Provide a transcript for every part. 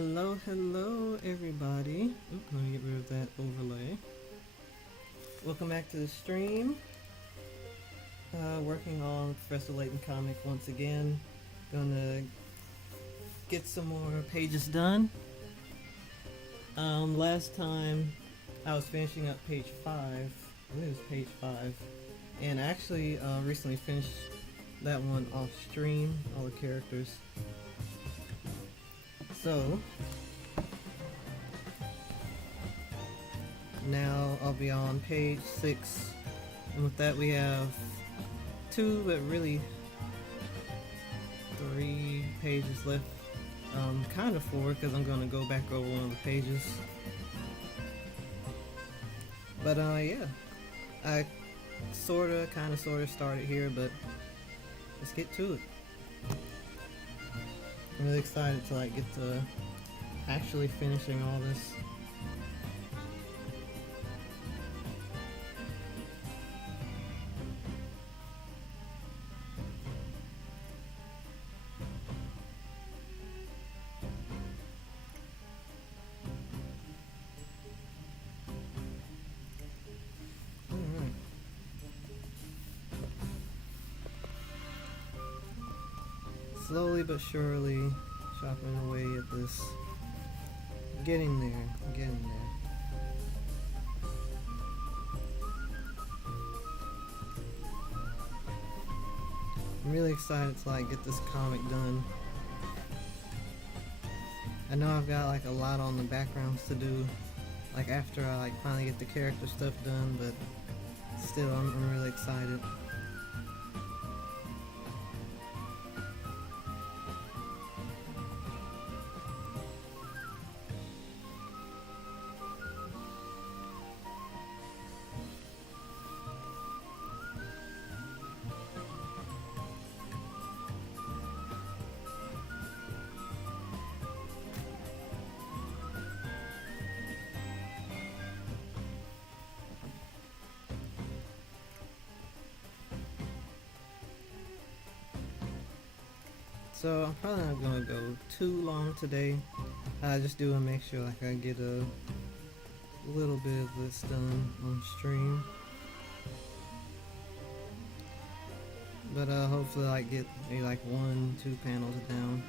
Hello everybody. Let me get rid of that overlay. Welcome back to the stream. Working on Professor Layton comic once again. Gonna get some more pages done. Last time I was finishing up page 5. I think it was page 5. And I actually recently finished that one off stream, all the characters. So now I'll be on page 6, and with that we have 2, but really 3 pages left. Kind of 4, because I'm going to go back over one of the pages. But yeah, I kind of started here, but let's get to it. I'm really excited to get to actually finishing all this. Slowly but surely chopping away at this. Getting there. I'm really excited to get this comic done. I know I've got a lot on the backgrounds to do, after I finally get the character stuff done, but still I'm really excited. So I'm probably not gonna go too long today. I just do want to make sure I get a little bit of this done on stream. But hopefully I get maybe 1-2 panels down.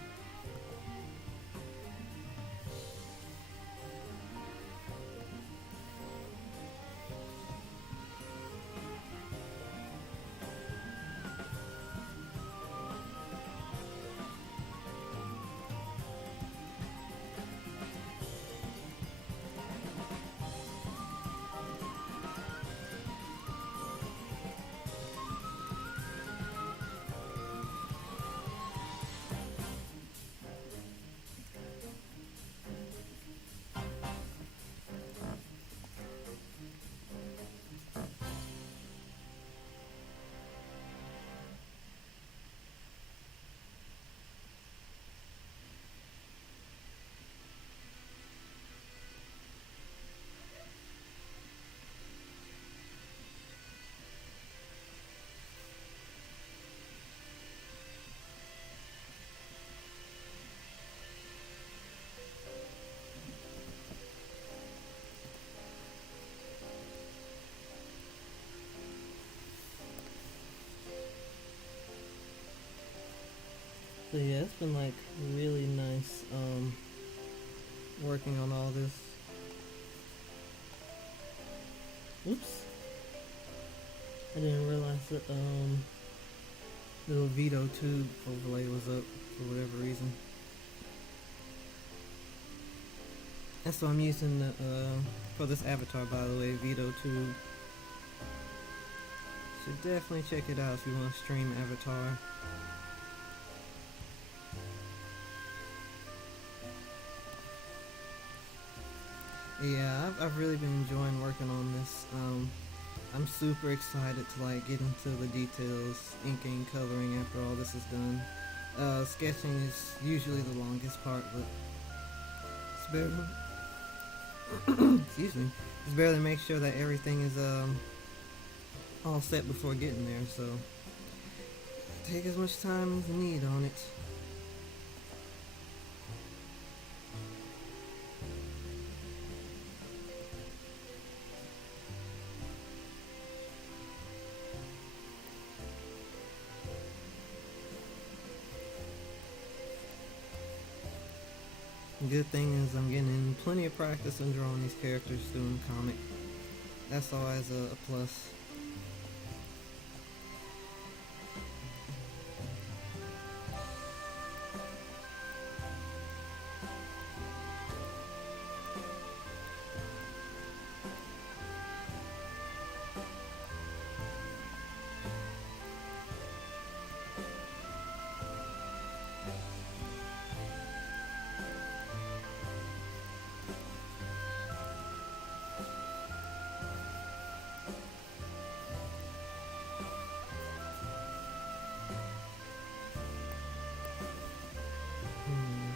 So yeah, it's been really nice working on all this. Oops. I didn't realize that little Veto tube overlay was up for whatever reason. That's what I'm using for this avatar, by the way, Veto tube. Should definitely check it out if you want to stream avatar. Yeah, I've really been enjoying working on this. I'm super excited to get into the details, inking, coloring after all this is done. Sketching is usually the longest part, but it's barely excuse me. Just barely make sure that everything is all set before getting there, so take as much time as you need on it. Good thing is I'm getting plenty of practice in drawing these characters doing comic. That's always a plus. Hmm.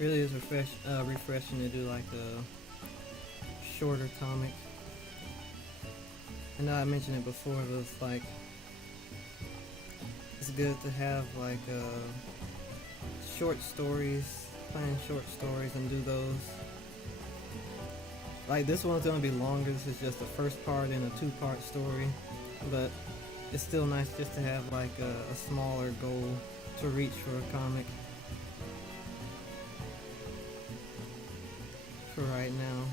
Really is refreshing to do like a shorter comic. I know I mentioned it before, but it's like it's good to have like short stories, plan short stories and do those. Like this one's gonna be longer. This is just the first part in a two-part story, but it's still nice just to have like a smaller goal to reach for a comic for right now.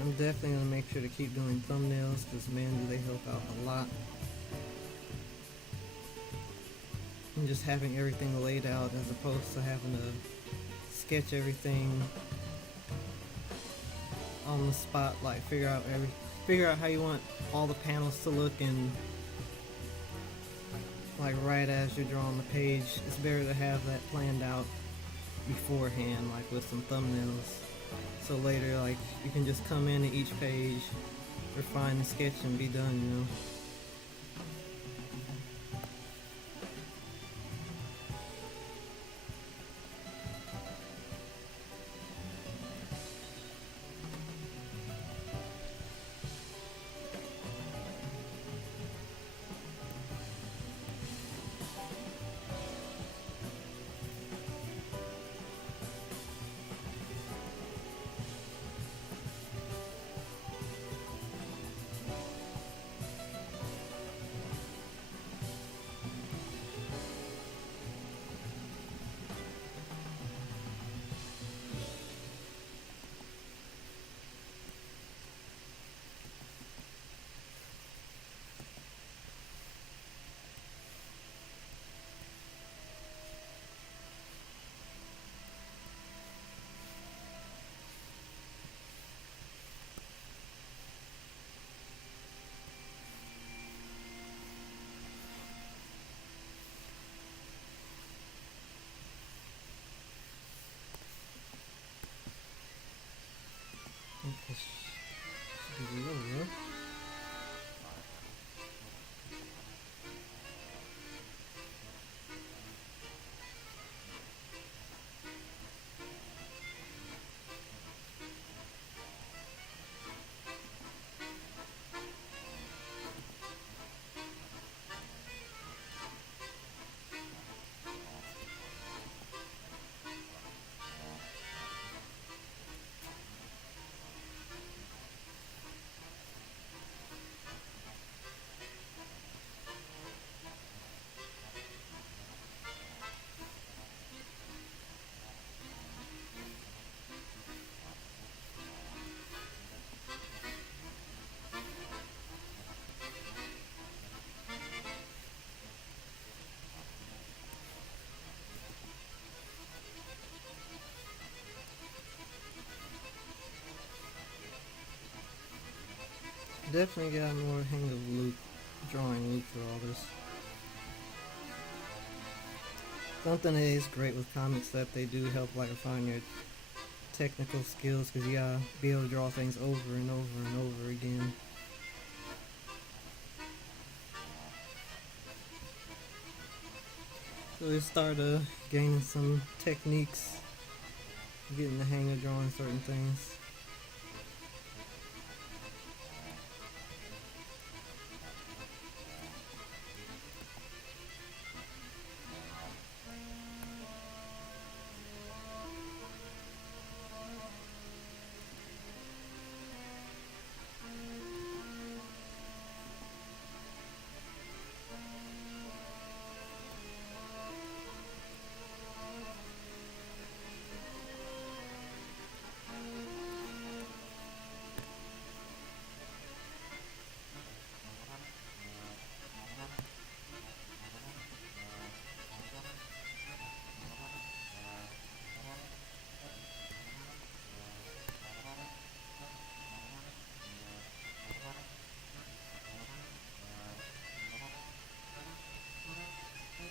I'm definitely gonna make sure to keep doing thumbnails because man, do they help out a lot. And just having everything laid out as opposed to having to sketch everything on the spot, like figure out how you want all the panels to look and like right as you're drawing the page. It's better to have that planned out beforehand, like with some thumbnails. So later, like you can just come in to each page, refine the sketch, and be done. You know. definitely got more hang of loop, drawing loop for all this. Something that is great with comics that they do help like refine your technical skills because you gotta be able to draw things over and over and over again. So you start gaining some techniques, getting the hang of drawing certain things.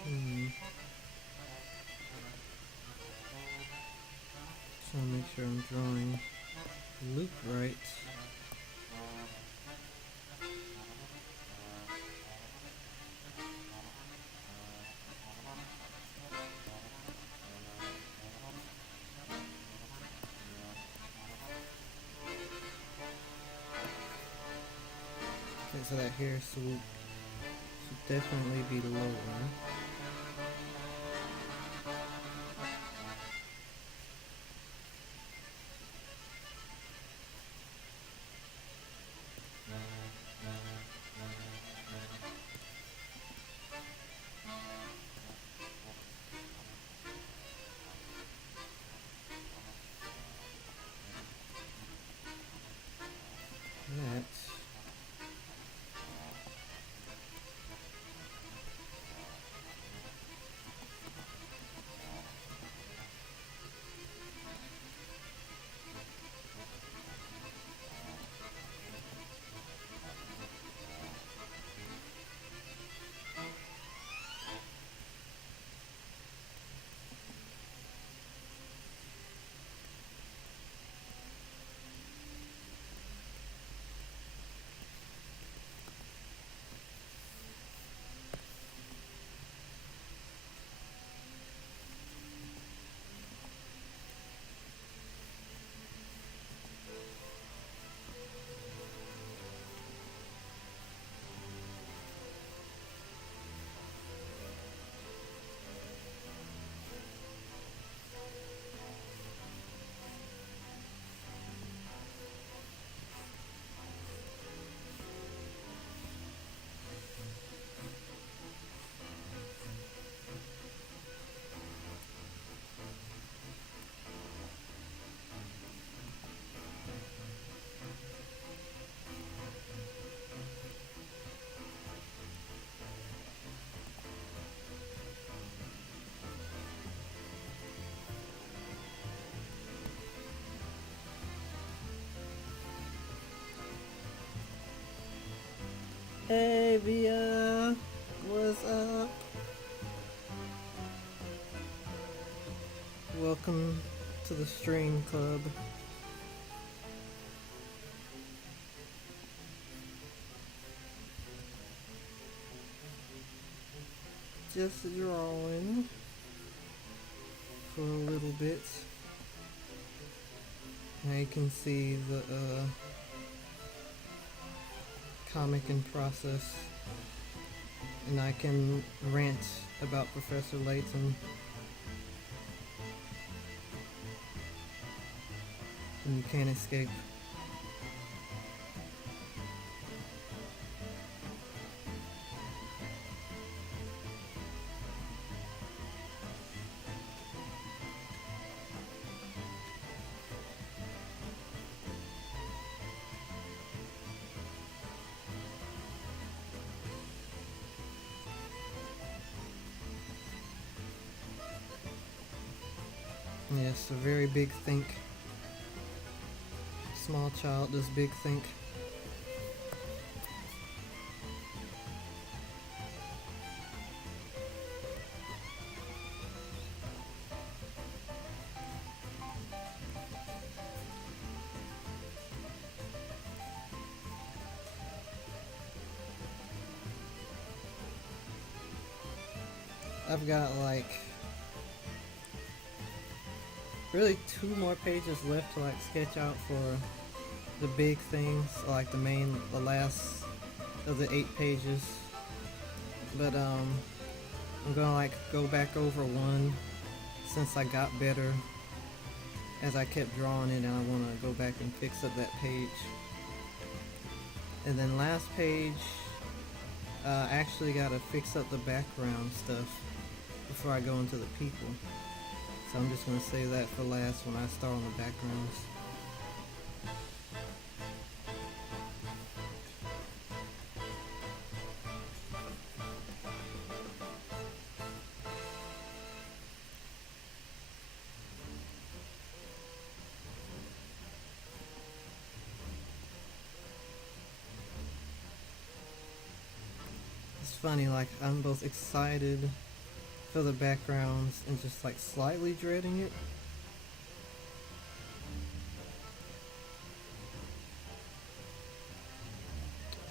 Hmm. Trying to make sure I'm drawing the loop right. Okay, so that hair swoop should definitely be lower. That. Hey Via, what's up? Welcome to the Stream Club. Just drawing for a little bit. Now you can see the comic in process, and I can rant about Professor Layton, and you can't escape. Yes, a very big think. Small child does big think. I've got like really two more pages left to like sketch out for the big things, like the last of the 8 pages. But I'm gonna like go back over one since I got better as I kept drawing it, and I want to go back and fix up that page. And then last page, actually got to fix up the background stuff before I go into the people. So I'm just going to save that for last when I start on the backgrounds. It's funny, like I'm both excited for the backgrounds and just like slightly dreading it.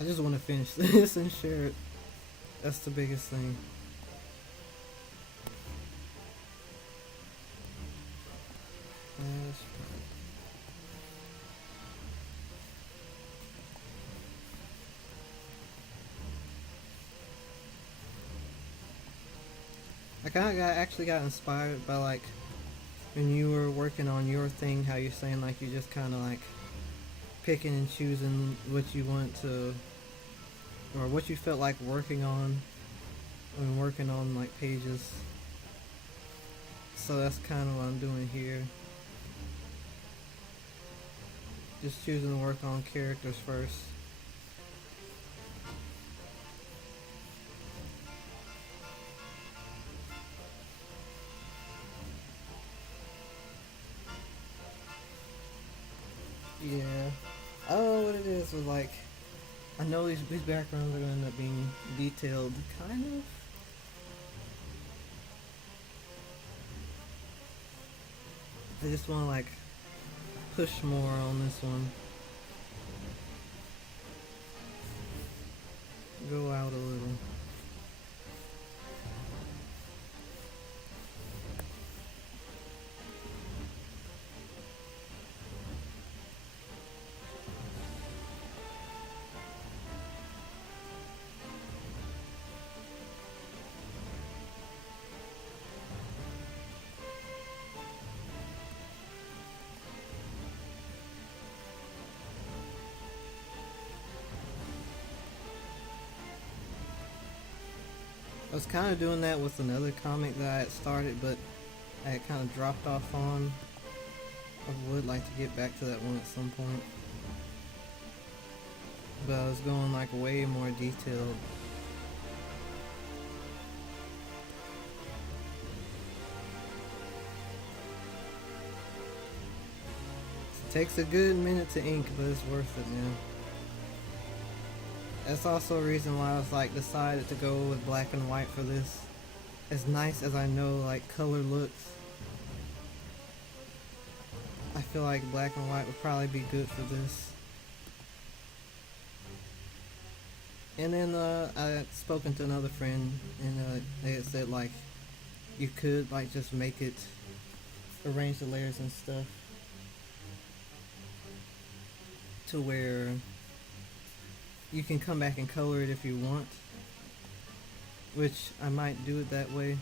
I just want to finish this and share it. That's the biggest thing. I kind of actually got inspired by like when you were working on your thing, how you're saying like you just kind of like picking and choosing what you want to, or what you felt like working on when working on like pages. So that's kind of what I'm doing here. Just choosing to work on characters first. Yeah. I don't know what it is with like, I know these backgrounds are going to end up being detailed, kind of. I just want to like push more on this one. Go out a little. I was kind of doing that with another comic that I had started, but I had kind of dropped off on. I would like to get back to that one at some point. But I was going like way more detailed. It takes a good minute to ink, but it's worth it, man. That's also a reason why I was like decided to go with black and white for this. As nice as I know like color looks, I feel like black and white would probably be good for this. And then I had spoken to another friend, and they had said like you could like just make it, arrange the layers and stuff to where you can come back and color it if you want, which I might do it that way.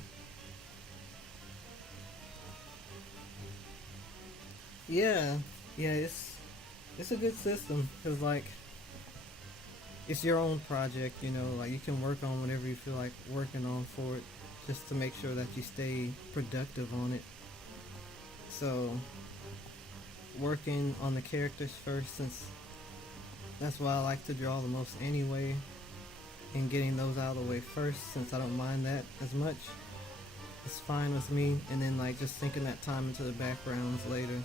Yeah, yeah, it's a good system because like it's your own project, you know, like you can work on whatever you feel like working on for it, just to make sure that you stay productive on it. So working on the characters first, since that's what I like to draw the most anyway, and getting those out of the way first, since I don't mind that as much, it's fine with me. And then like just sinking that time into the backgrounds later.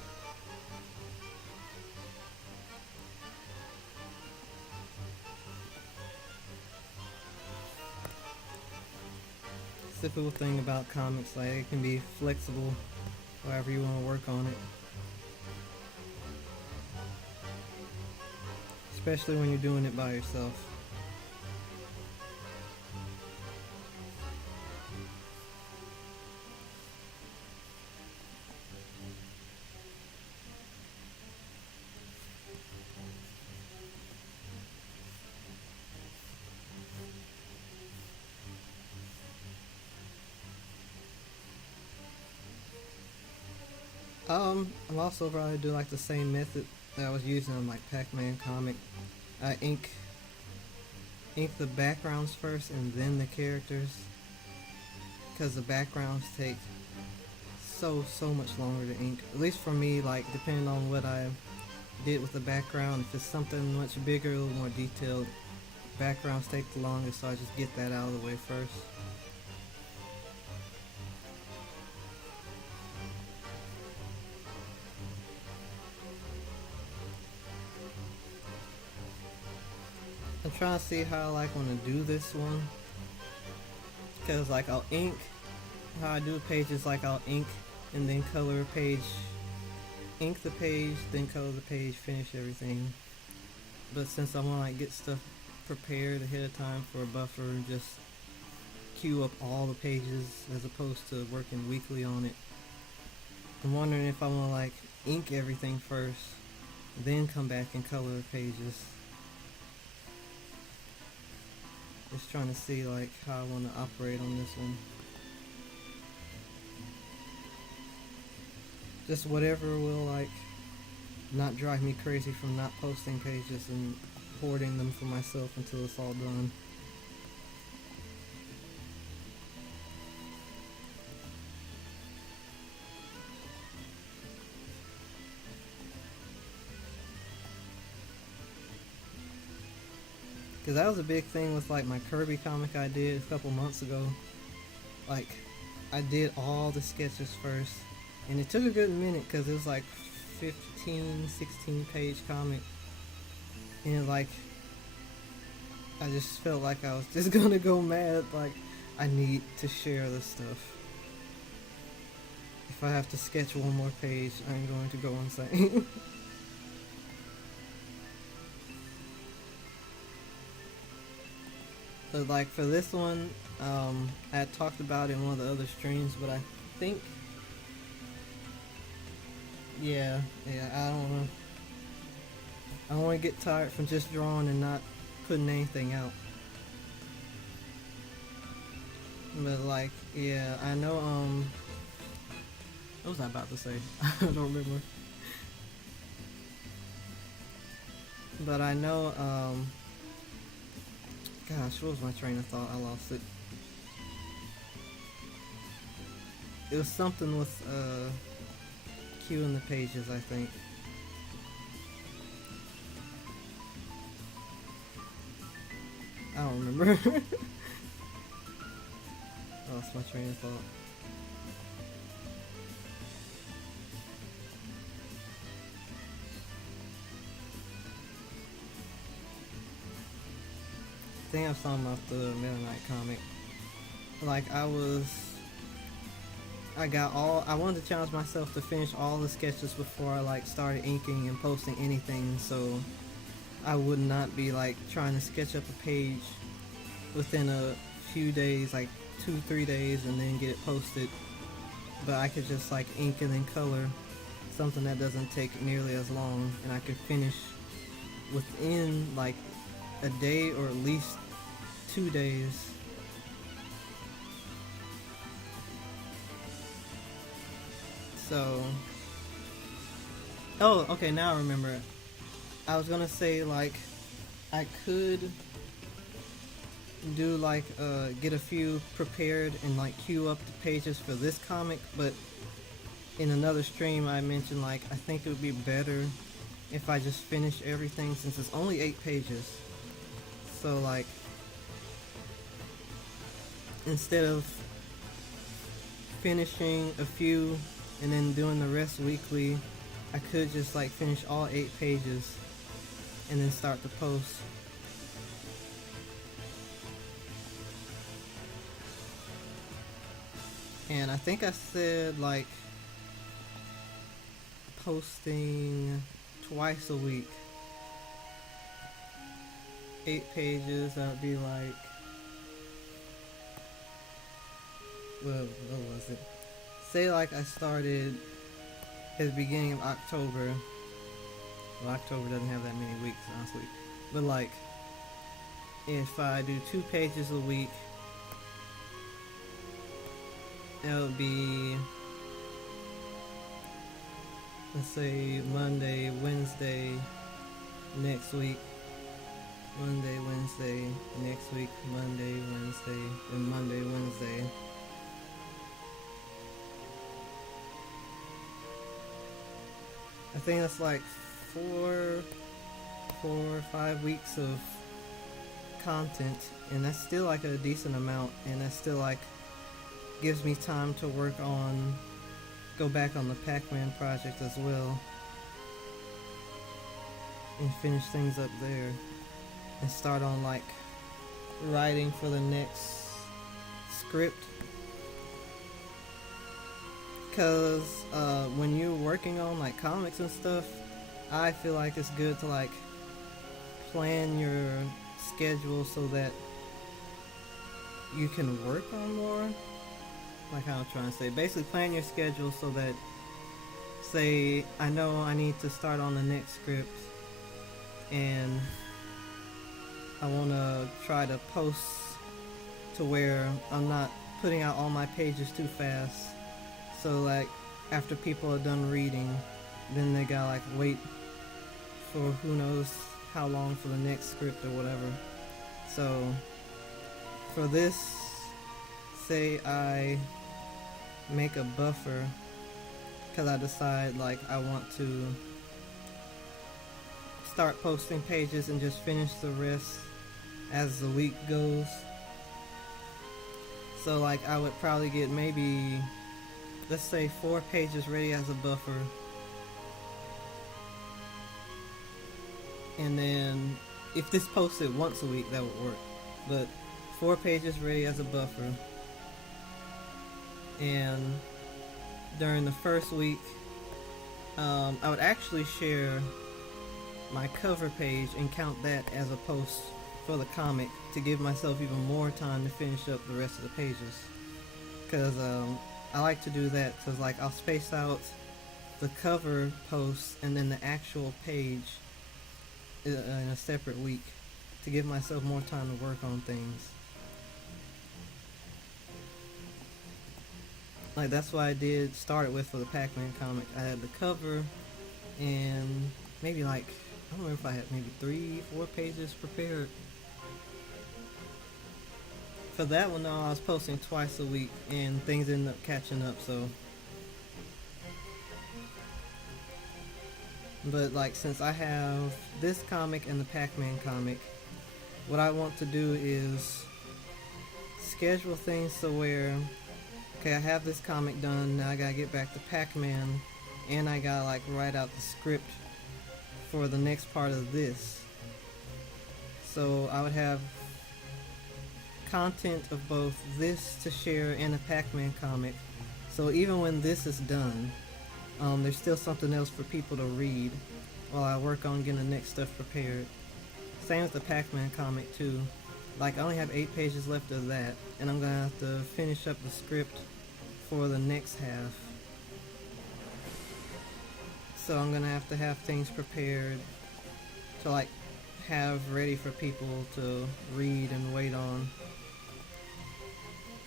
It's the cool thing about comics, like it can be flexible however you want to work on it. Especially when you're doing it by yourself. I'm also probably do like the same method that I was using on like Pac-Man comic. I ink the backgrounds first and then the characters, because the backgrounds take so much longer to ink. At least for me, like depending on what I did with the background. If it's something much bigger, a little more detailed, backgrounds take the longest, so I just get that out of the way first. I'm trying to see how I like want to do this one, because like I'll ink how I do a page is like I'll ink and then color a page, ink the page, then color the page, finish everything. But since I want to like get stuff prepared ahead of time for a buffer, just queue up all the pages as opposed to working weekly on it. I'm wondering if I want to like ink everything first, then come back and color the pages. Just trying to see like how I want to operate on this one. Just whatever will like not drive me crazy from not posting pages and hoarding them for myself until it's all done. Because that was a big thing with like my Kirby comic I did a couple months ago. Like, I did all the sketches first, and it took a good minute because it was like 15, 16 page comic. And like, I just felt like I was just gonna go mad. Like, I need to share this stuff. If I have to sketch one more page, I'm going to go insane. So like for this one, I had talked about it in one of the other streams, but I think, yeah, I don't know. I don't want to get tired from just drawing and not putting anything out. But like, yeah, I know. What was I about to say? I don't remember. But I know. Gosh, what was my train of thought? I lost it. It was something with queuing the pages, I think. I don't remember. I lost my train of thought. I think I was talking about the Midnight comic. Like I wanted to challenge myself to finish all the sketches before I like started inking and posting anything, so I would not be like trying to sketch up a page within a few days, like 2-3 days, and then get it posted. But I could just like ink and then color something that doesn't take nearly as long, and I could finish within like a day or at least 2 days. So, oh, okay, now I remember it. I was gonna say like I could do like get a few prepared and like queue up the pages for this comic, but in another stream I mentioned like I think it would be better if I just finish everything since it's only 8 pages. So like instead of finishing a few and then doing the rest weekly, I could just like finish all 8 pages and then start the post. And I think I said like posting twice a week. 8 pages, that would be like, well, what was it? Say like I started at the beginning of October. Well, October doesn't have that many weeks, honestly. But like, if I do 2 pages a week, it would be let's say Monday, Wednesday next week, Monday, Wednesday next week, Monday, Wednesday, and Monday, Wednesday. I think that's like four, 4 or 5 weeks of content, and that's still like a decent amount, and that still like gives me time to work on, go back on the Pac-Man project as well, and finish things up there, and start on like writing for the next script. Because when you're working on like comics and stuff, I feel like it's good to like plan your schedule so that you can work on more. Like how I'm trying to say, basically plan your schedule so that, say, I know I need to start on the next script, and I want to try to post to where I'm not putting out all my pages too fast. So like after people are done reading, then they gotta like wait for who knows how long for the next script or whatever. So for this, say I make a buffer because I decide like I want to start posting pages and just finish the rest as the week goes. So like I would probably get maybe, let's say, 4 pages ready as a buffer, and then if this posted once a week that would work, but 4 pages ready as a buffer, and during the first week I would actually share my cover page and count that as a post for the comic to give myself even more time to finish up the rest of the pages, because I like to do that because like I'll space out the cover post and then the actual page in a separate week to give myself more time to work on things. Like that's what I did start with for the Pac-Man comic. I had the cover and maybe like, I don't remember if I had maybe 3, 4 pages prepared. For that one though, I was posting twice a week and things ended up catching up, so. But like since I have this comic and the Pac-Man comic, what I want to do is schedule things so where, okay, I have this comic done, now I gotta get back to Pac-Man, and I gotta like write out the script for the next part of this. So I would have content of both this to share and a Pac-Man comic. So even when this is done, there's still something else for people to read while I work on getting the next stuff prepared. Same with the Pac-Man comic too. Like I only have 8 pages left of that, and I'm gonna have to finish up the script for the next half. So I'm gonna have to have things prepared to like have ready for people to read and wait on.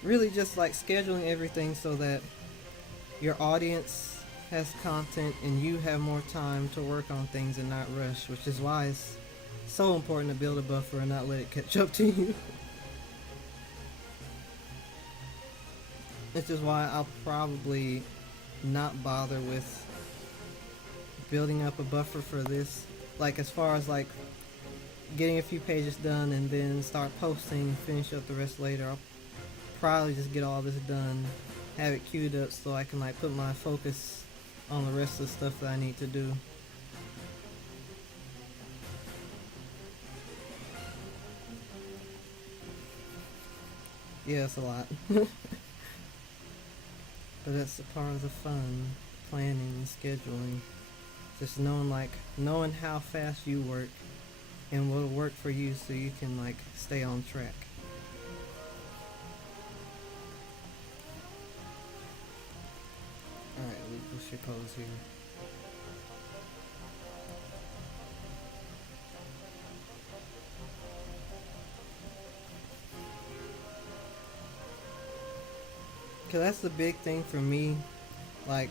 Really just like scheduling everything so that your audience has content and you have more time to work on things and not rush, which is why it's so important to build a buffer and not let it catch up to you. Which is why I'll probably not bother with building up a buffer for this. Like as far as like getting a few pages done and then start posting, finish up the rest later, I'll probably just get all this done, have it queued up so I can like put my focus on the rest of the stuff that I need to do. Yeah, it's a lot. But that's a part of the fun, planning and scheduling. Just knowing how fast you work and what'll work for you so you can like stay on track. Alright, we should close here. Cause that's the big thing for me. Like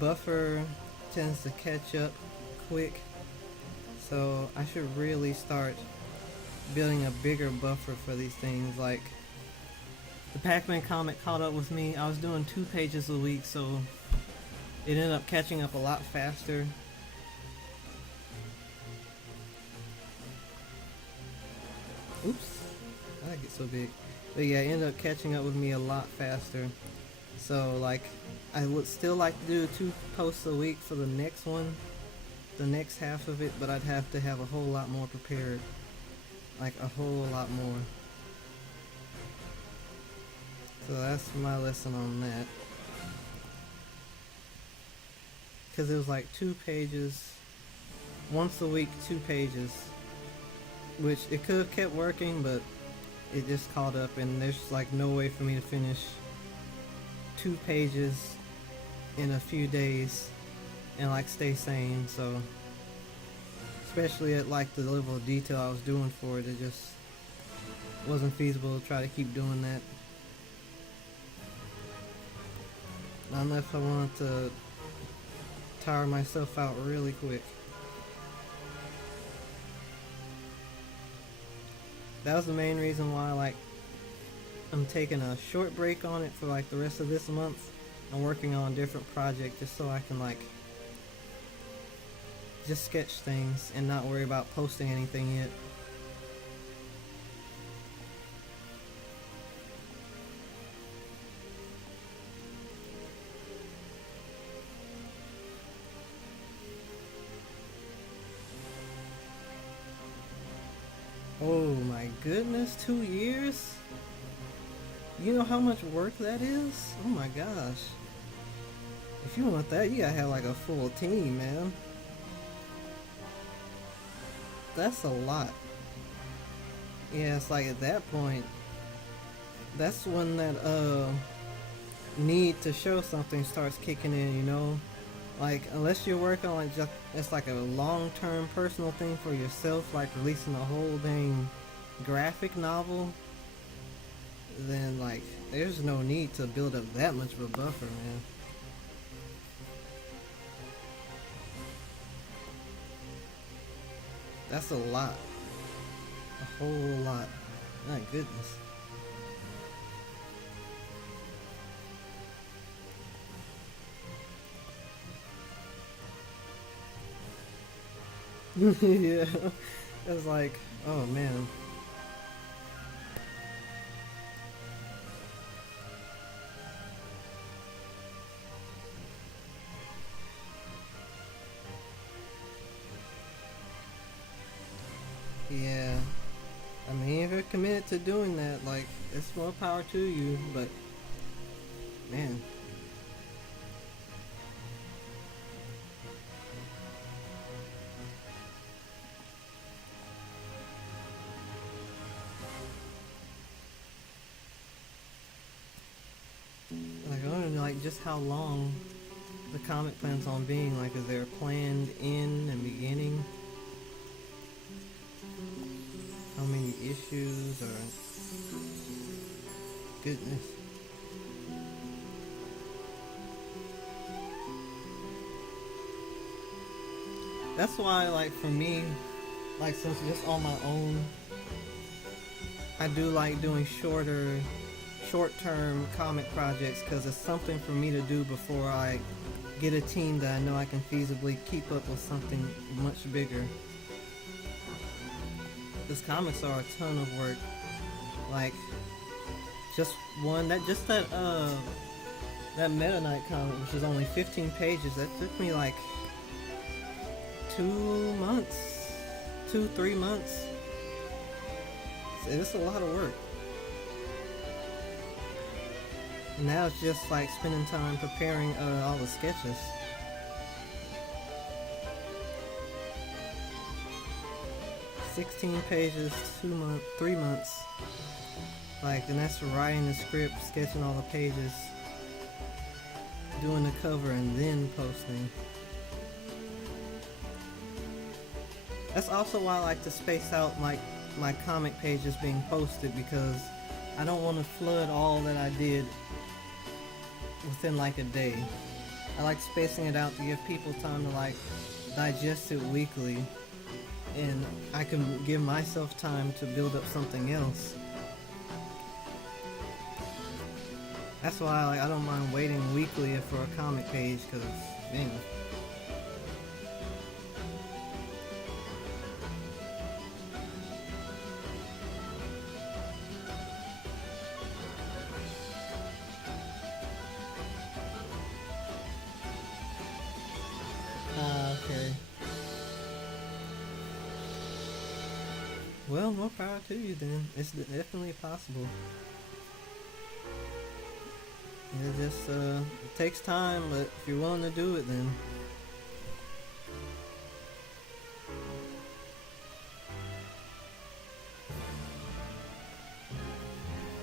buffer tends to catch up quick, so I should really start building a bigger buffer for these things. Like the Pac-Man comic caught up with me. I was doing 2 pages a week, so it ended up catching up a lot faster. Oops, I get so big. But yeah, it ended up catching up with me a lot faster. So like, I would still like to do 2 posts a week for the next one, the next half of it, but I'd have to have a whole lot more prepared. Like a whole lot more. So that's my lesson on that. Because it was like 2 pages, once a week, 2 pages. Which it could have kept working, but it just caught up, and there's like no way for me to finish 2 pages in a few days and like stay sane. So especially at like the level of detail I was doing for it, it just wasn't feasible to try to keep doing that. Unless I wanted to tire myself out really quick. That was the main reason why like I'm taking a short break on it for like the rest of this month. I'm working on a different project just so I can like just sketch things and not worry about posting anything yet. Oh my goodness, 2 years? You know how much work that is? Oh my gosh. If you want that, you gotta have like a full team, man. That's a lot. Yeah, it's like at that point, that's when that need to show something starts kicking in, you know? Like, unless you're working on like just, it's like a long-term personal thing for yourself, like releasing a whole dang graphic novel, then like there's no need to build up that much of a buffer, man. That's a lot. A whole lot. My goodness. Yeah. It's like, oh man. Yeah. I mean, if you're committed to doing that, like, it's more power to you, but man. Like, I don't know, like, just how long the comic plans on being. Like, is there a planned end and beginning? How many issues, or goodness. That's why, like, for me, like, since just on my own, I do like doing short-term comic projects because it's something for me to do before I get a team that I know I can feasibly keep up with something much bigger. Because comics are a ton of work. Like, just that Meta Knight comic, which is only 15 pages, that took me like 2 months, 3 months. It's a lot of work. And now it's just like spending time preparing all the sketches. "16 pages, 2 months, 3 months." Like, and that's writing the script, sketching all the pages, doing the cover, and then posting. That's also why I like to space out like my comic pages being posted, because I don't want to flood all that I did within like a day. I like spacing it out to give people time to like digest it weekly, and I can give myself time to build up something else. That's why like, I don't mind waiting weekly for a comic page, because, man. Okay. Well, more power to you then. It's definitely possible. It just it takes time, but if you're willing to do it, then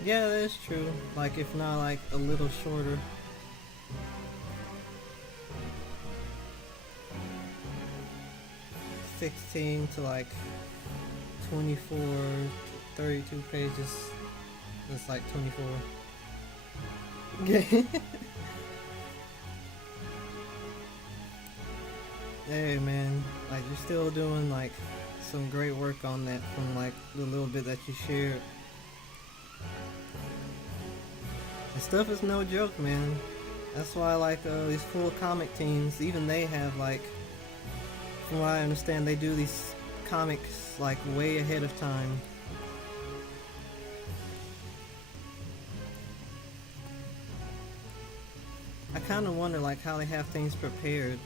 yeah, that's true. Like if not like a little shorter. 16 to like 24, 32 pages. It's like 24. Hey man, like you're still doing like some great work on that from like the little bit that you shared. And stuff is no joke, man. That's why like these full comic teams, even they have like, from what I understand, they do these comics like way ahead of time. I kind of wonder like how they have things prepared,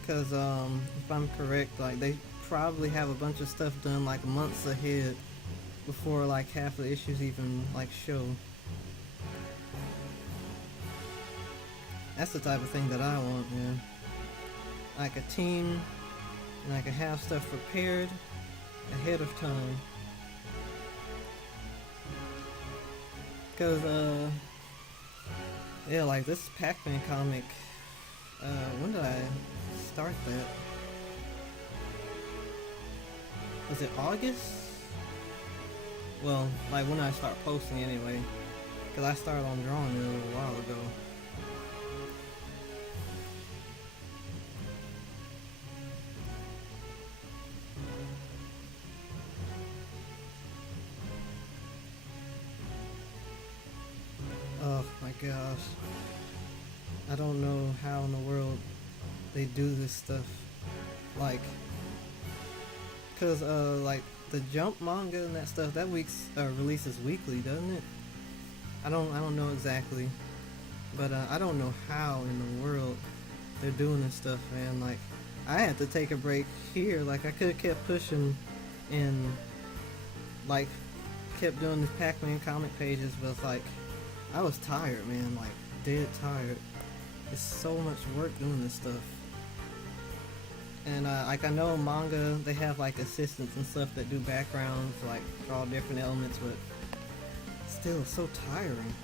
because if I'm correct, like they probably have a bunch of stuff done like months ahead before like half the issues even like show. That's the type of thing that I want, man. Like a team, and I can have stuff prepared ahead of time. Cause yeah, like this Pac-Man comic. When did I start that? Was it August? Well, like when I start posting anyway. Cause I started on drawing it a little while ago. Oh my gosh. I don't know how in the world they do this stuff. Like, cause like the Jump manga and that stuff, that week's releases weekly, doesn't it? I don't know exactly, but I don't know how in the world they're doing this stuff, man. Like, I had to take a break here. Like, I could have kept pushing and like kept doing these Pac-Man comic pages, but it's like I was tired, man. Like, dead tired. It's so much work doing this stuff. And like I know manga, they have like assistants and stuff that do backgrounds, like draw different elements, but still, it's so tiring.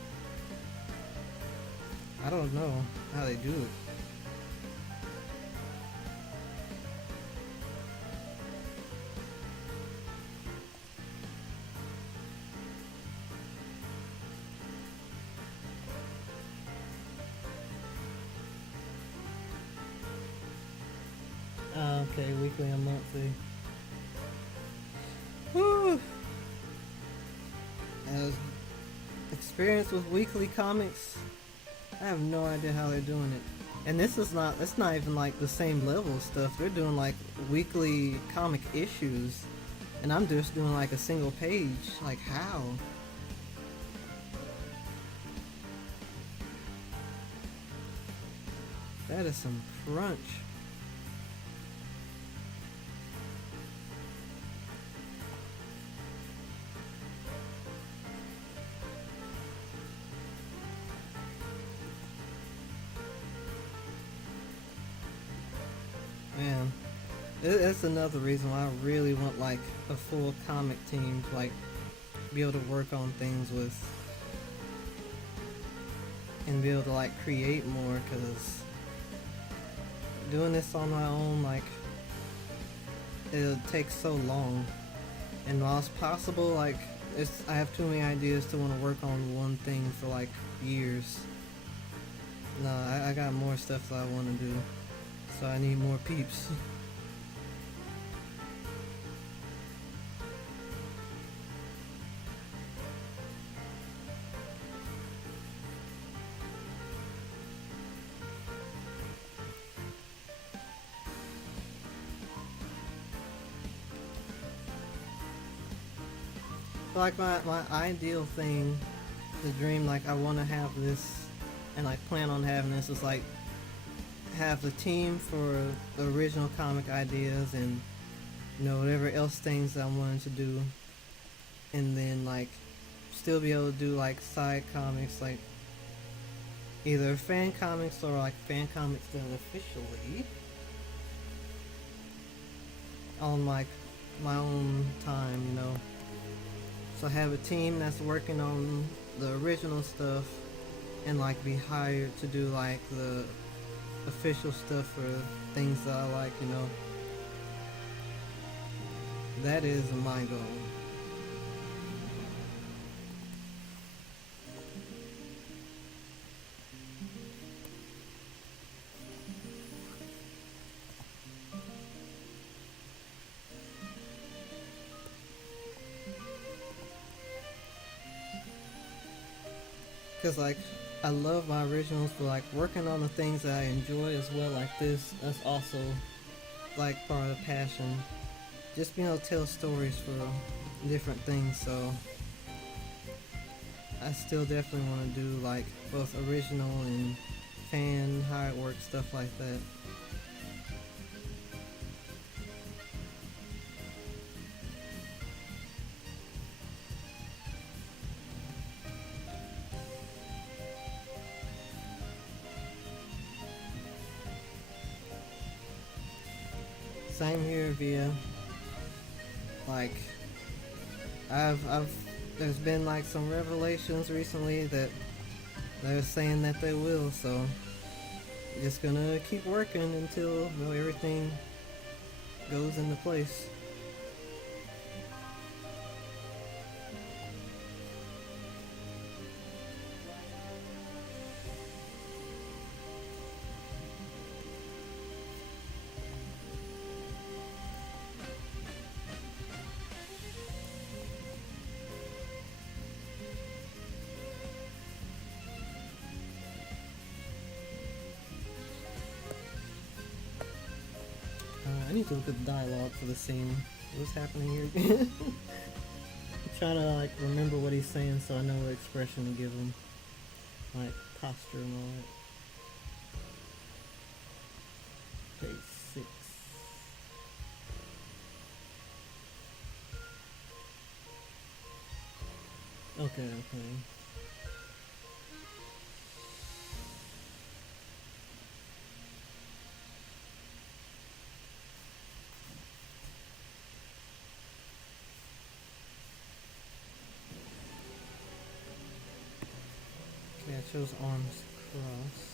I don't know how they do it. Okay, weekly and monthly. Woo! As experience with weekly comics, I have no idea how they're doing it. And this is not, it's not even like the same level of stuff. They're doing like weekly comic issues, and I'm just doing like a single page. Like, how? That is some crunch. Man, that's another reason why I really want like a full comic team to like be able to work on things with, and be able to like create more, because doing this on my own, like, it'll take so long. And while it's possible, like, I have too many ideas to want to work on one thing for like years. No, I I got more stuff that I want to do, so I need more peeps. Like my ideal thing, the dream, like I want to have this, and like plan on having this is like have the team for the original comic ideas and whatever else things I wanted to do, and then like still be able to do like side comics, like either fan comics or like fan comics done officially on like my own time. So have a team that's working on the original stuff and like be hired to do like the official stuff for things that I like. That is my goal. Cause like I love my originals, but like working on the things that I enjoy as well, like this, that's also like part of the passion. Just being able to tell stories for different things. So I still definitely want to do like both original and fan hired work stuff like that. Same here, via like I've there's been like some revelations recently that they're saying that they will, so just gonna keep working until everything goes into place. I need to look at the dialogue for the scene. What's happening here again? I'm trying to like remember what he's saying so I know what expression to give him, like posture and all that. Page 6. Okay, okay. Yeah, it shows arms crossed.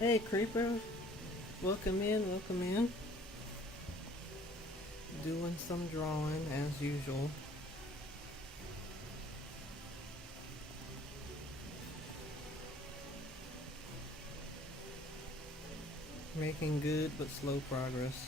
Hey, Creeper. Welcome in, welcome in. Doing some drawing as usual. Making good but slow progress.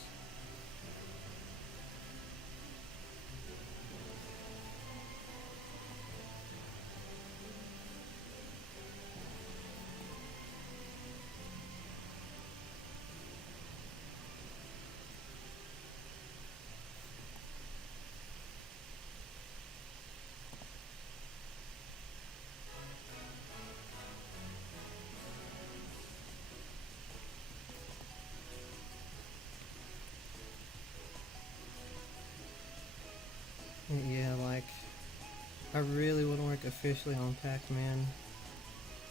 really want to work officially on Pac-Man,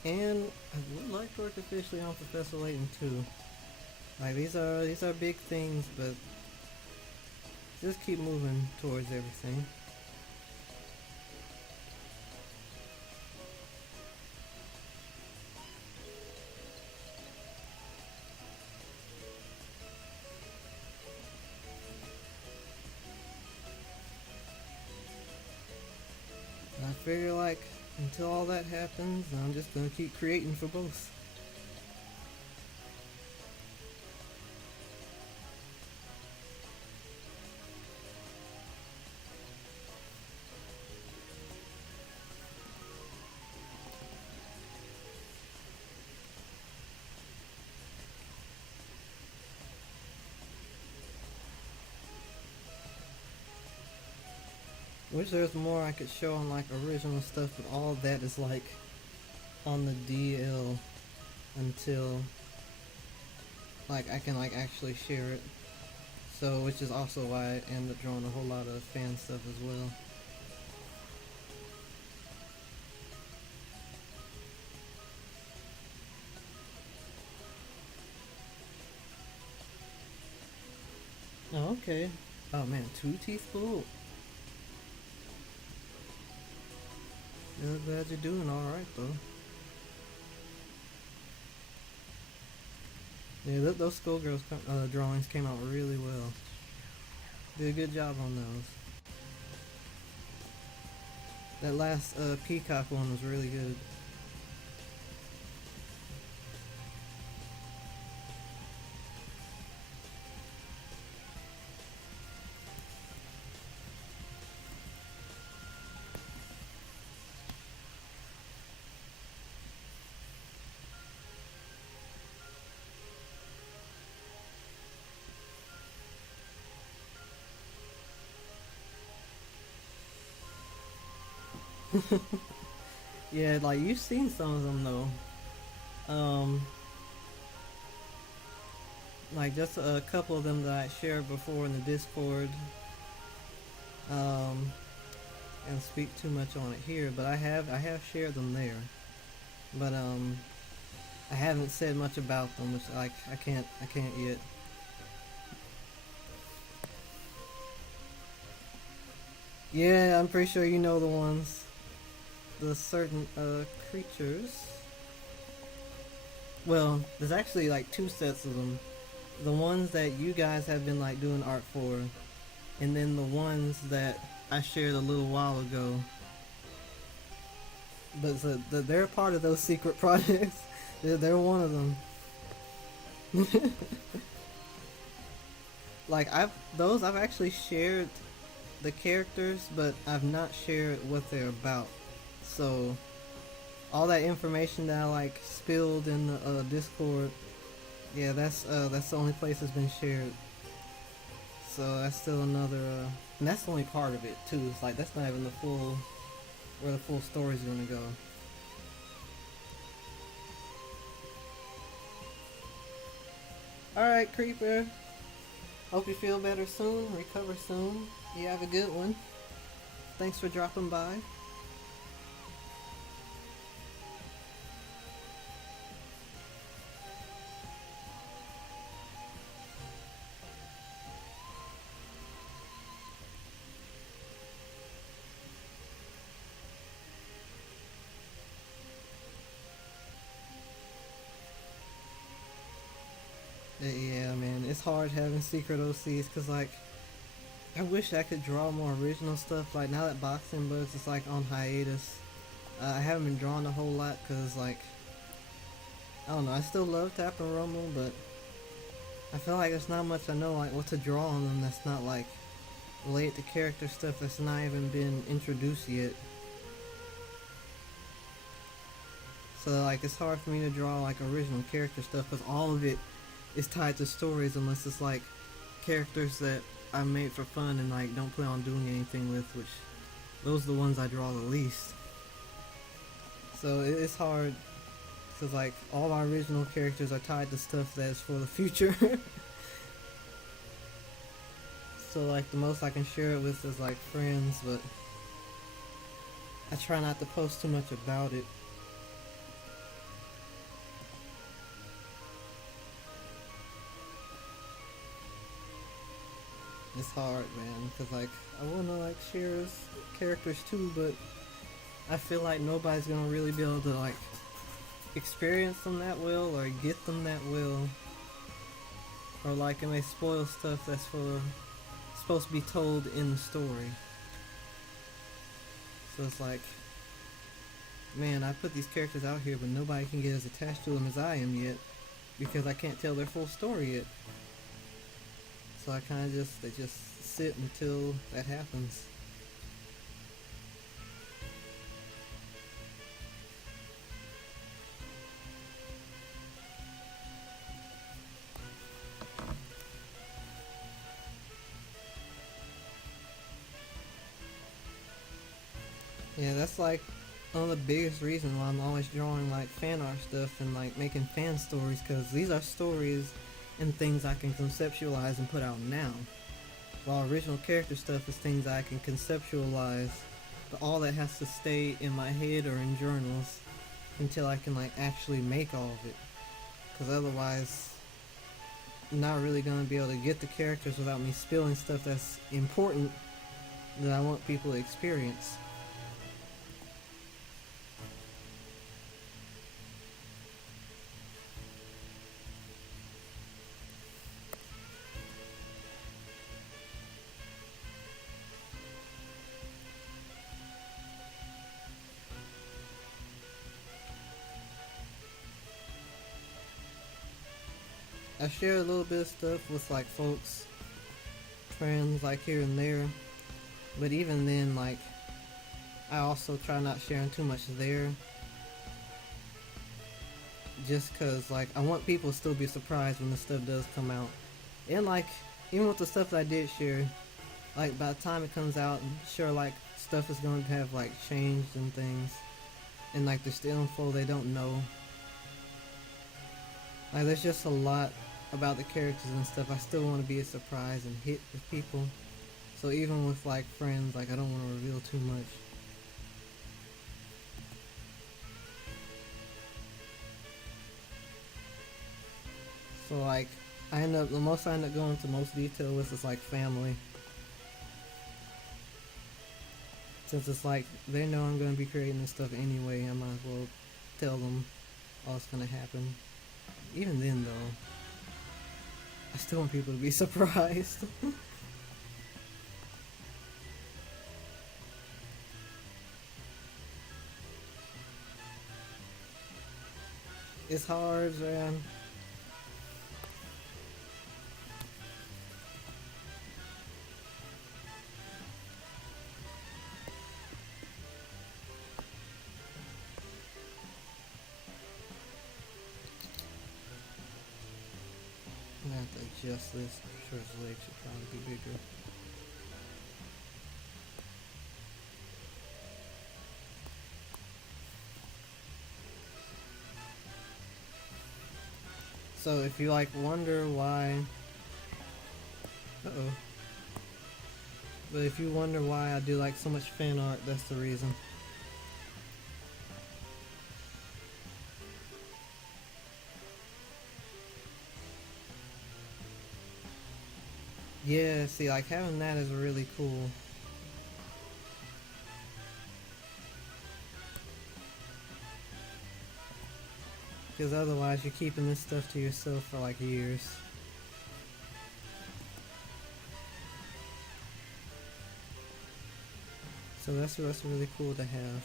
and I would like to work officially on Professor Layton too. Like these are big things, but just keep moving towards everything. I figure like until all that happens, I'm just gonna keep creating for both. Wish there was more I could show on like original stuff, but all that is like on the DL until like I can like actually share it. So which is also why I end up drawing a whole lot of fan stuff as well. Oh, okay. Oh man, two teeth pulled. Yeah, glad you're doing alright though. Yeah, those Skullgirls drawings came out really well. Did a good job on those. That last peacock one was really good. Yeah, like you've seen some of them though. Like just a couple of them that I shared before in the Discord. Um, and speak too much on it here, but I have shared them there. But I haven't said much about them, which like I can't yet. Yeah, I'm pretty sure you know the ones. The certain creatures. Well, there's actually like two sets of them. The ones that you guys have been like doing art for, and then the ones that I shared a little while ago. But so they're part of those secret projects. They're one of them. Like I've actually shared the characters, but I've not shared what they're about. So all that information that I like spilled in the Discord, yeah, that's the only place it's been shared. So that's still another, and that's only part of it too. It's like that's not even the full where the full story's gonna go. All right, Creeper. Hope you feel better soon. Recover soon. You have a good one. Thanks for dropping by. Yeah, man, it's hard having secret OCs because, like, I wish I could draw more original stuff. Like, now that Boxing Bugs is, like, on hiatus, I haven't been drawing a whole lot because, like, I don't know, I still love Tap and Rumble, but I feel like there's not much I know, like, what to draw on them that's not, like, related to character stuff that's not even been introduced yet. So, like, it's hard for me to draw, like, original character stuff because all of it is tied to stories unless it's like characters that I made for fun and like don't plan on doing anything with, which those are the ones I draw the least. So it's hard because like all my original characters are tied to stuff that's for the future. So like the most I can share it with is like friends, but I try not to post too much about it. It's hard, man, because like I want to like share characters too, but I feel like nobody's gonna really be able to like experience them that well or get them that well, or like it may spoil stuff that's supposed to be told in the story. So it's like, man, I put these characters out here, but nobody can get as attached to them as I am yet because I can't tell their full story yet. So I kind of just sit until that happens. Yeah, that's like one of the biggest reasons why I'm always drawing like fan art stuff and like making fan stories, because these are stories and things I can conceptualize and put out now. While original character stuff is things I can conceptualize, but all that has to stay in my head or in journals until I can like actually make all of it. Because otherwise, I'm not really gonna be able to get the characters without me spilling stuff that's important that I want people to experience. I share a little bit of stuff with like folks, friends, like here and there, but even then, like I also try not sharing too much there, just cause like I want people to still be surprised when the stuff does come out, and like even with the stuff that I did share, like by the time it comes out, sure like stuff is going to have like changed and things, and like there's still info they don't know. Like there's just a lot about the characters and stuff. I still want to be a surprise and hit with people. So even with like friends, like I don't want to reveal too much. So like the most I end up going to most detail with is like family. Since it's like they know I'm gonna be creating this stuff anyway, I might as well tell them all that's gonna happen. Even then though, I still want people to be surprised. It's hard, man. I'm gonna have to adjust this. I'm sure his legs should probably be bigger. So if you like wonder why, uh-oh. But if you wonder why I do like so much fan art, that's the reason. Yeah, see, like having that is really cool. Because otherwise you're keeping this stuff to yourself for like years. So that's really cool to have.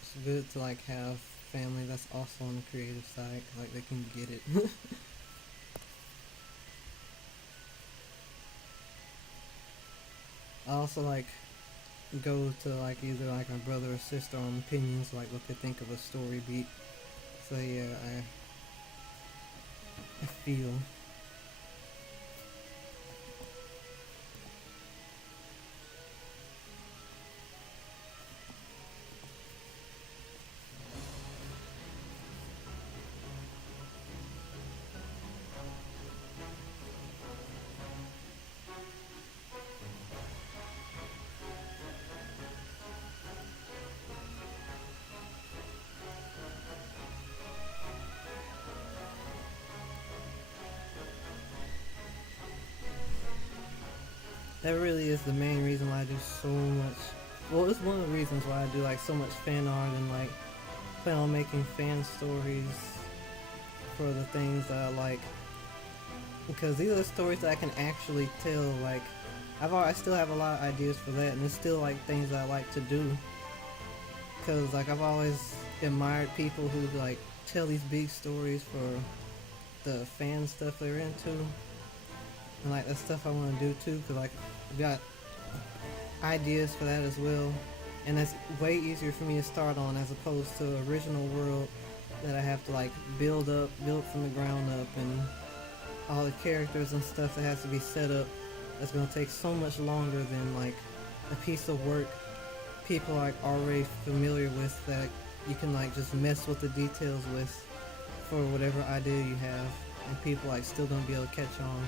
It's good to like have family that's also on the creative side, like they can get it. I also like go to like either like my brother or sister on opinions, like what they think of a story beat. So yeah, I feel. That really is the main reason why I do so much. Well, it's one of the reasons why I do like so much fan art and like plan on making fan stories for the things that I like, because these are the stories that I can actually tell. Like, I still have a lot of ideas for that, and it's still like things that I like to do. Cause like I've always admired people who like tell these big stories for the fan stuff they're into, and like that's stuff I want to do too. Cause like I've got ideas for that as well, and that's way easier for me to start on as opposed to the original world that I have to like build from the ground up, and all the characters and stuff that has to be set up. That's gonna take so much longer than like a piece of work people are like already familiar with, that you can like just mess with the details with for whatever idea you have, and people like still gonna be able to catch on.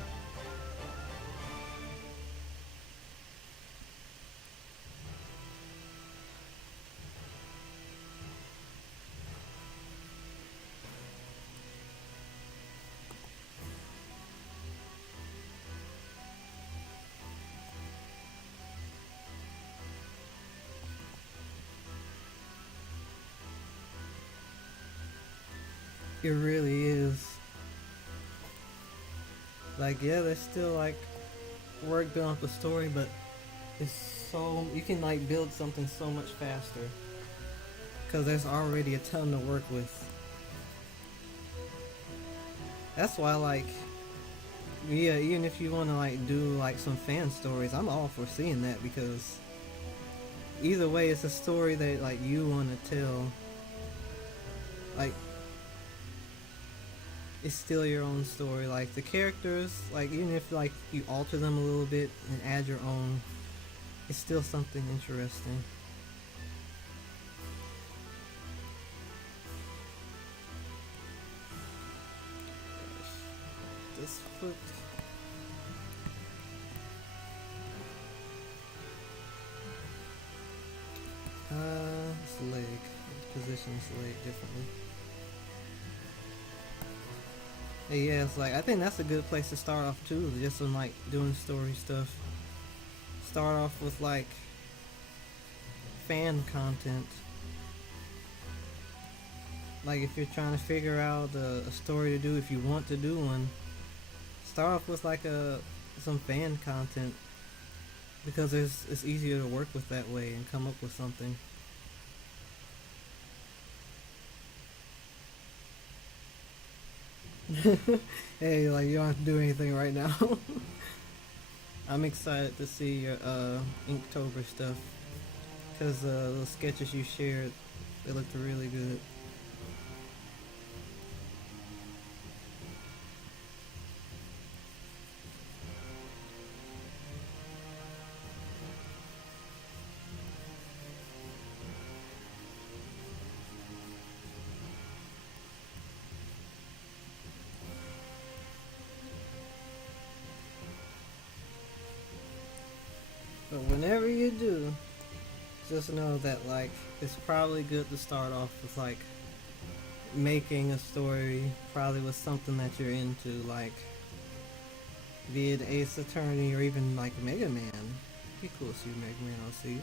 It really is. Like, yeah, there's still like work building up a story, but it's so you can like build something so much faster because there's already a ton to work with. That's why like, yeah, even if you want to like do like some fan stories, I'm all for seeing that, because either way it's a story that like you want to tell. Like, it's still your own story. Like the characters, like even if like you alter them a little bit and add your own, it's still something interesting. This foot. This leg. Position this leg differently. Yeah, it's like I think that's a good place to start off too. Just on like doing story stuff. Start off with like fan content. Like if you're trying to figure out a story to do, if you want to do one, start off with like a some fan content, because it's easier to work with that way and come up with something. Hey, like you don't have to do anything right now. I'm excited to see your Inktober stuff, because the sketches you shared, they looked really good. But whenever you do, just know that like it's probably good to start off with like making a story, probably with something that you're into, like be it Ace Attorney or even like Mega Man. Be cool to see Mega Man on Seas.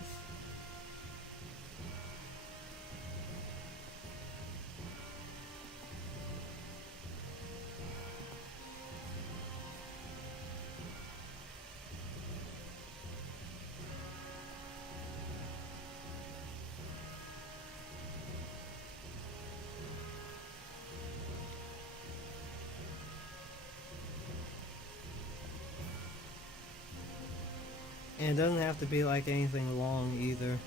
And it doesn't have to be like anything long either,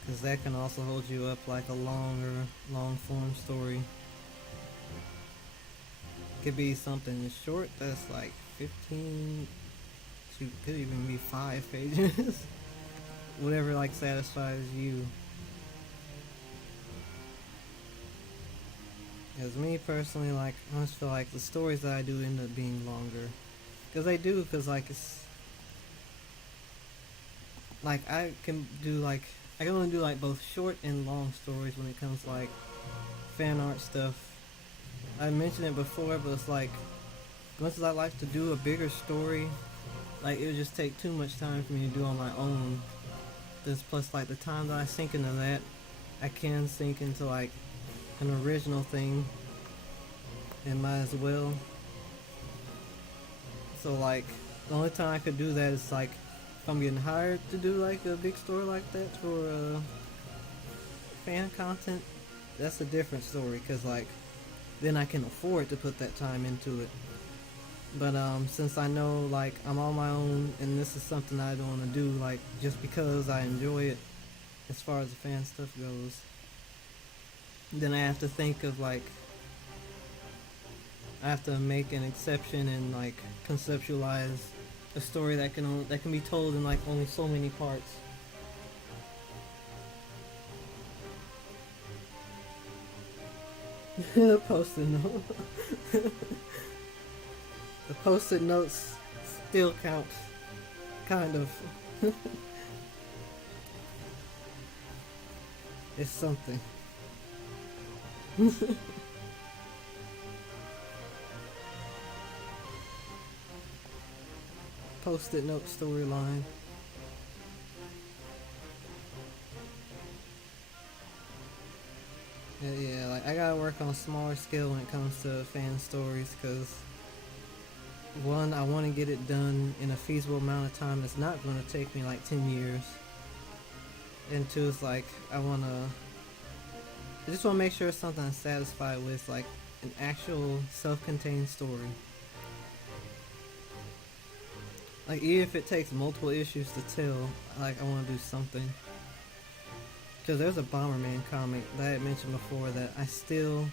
because that can also hold you up like a long form story. It could be something short that's like 15, shoot, could even be 5 pages. Whatever like satisfies you. As me personally, like I just feel like the stories that I do end up being longer, because they do, because like it's like I can only do like both short and long stories when it comes to like fan art stuff. I mentioned it before, but it's like much as I like to do a bigger story, Like it would just take too much time for me to do on my own. This plus like the time that I sink into that, I can sink into like an original thing and might as well. So like the only time I could do that is like if I'm getting hired to do like a big story like that for fan content. That's a different story because like then I can afford to put that time into it. But since I know like I'm on my own and this is something I don't want to do like just because I enjoy it as far as the fan stuff goes, then I have to think of like I have to make an exception and like conceptualize a story that can be told in like only so many parts. Post-it note. The post-it notes still counts, kind of. It's something. Post-it note storyline. Yeah, like I gotta work on a smaller scale when it comes to fan stories, cause one, I want to get it done in a feasible amount of time. It's not going to take me like 10 years. And two, it's like I just want to make sure it's something I'm satisfied with, like an actual self-contained story. Like even if it takes multiple issues to tell, like I want to do something. Because there's a Bomberman comic that I had mentioned before that I still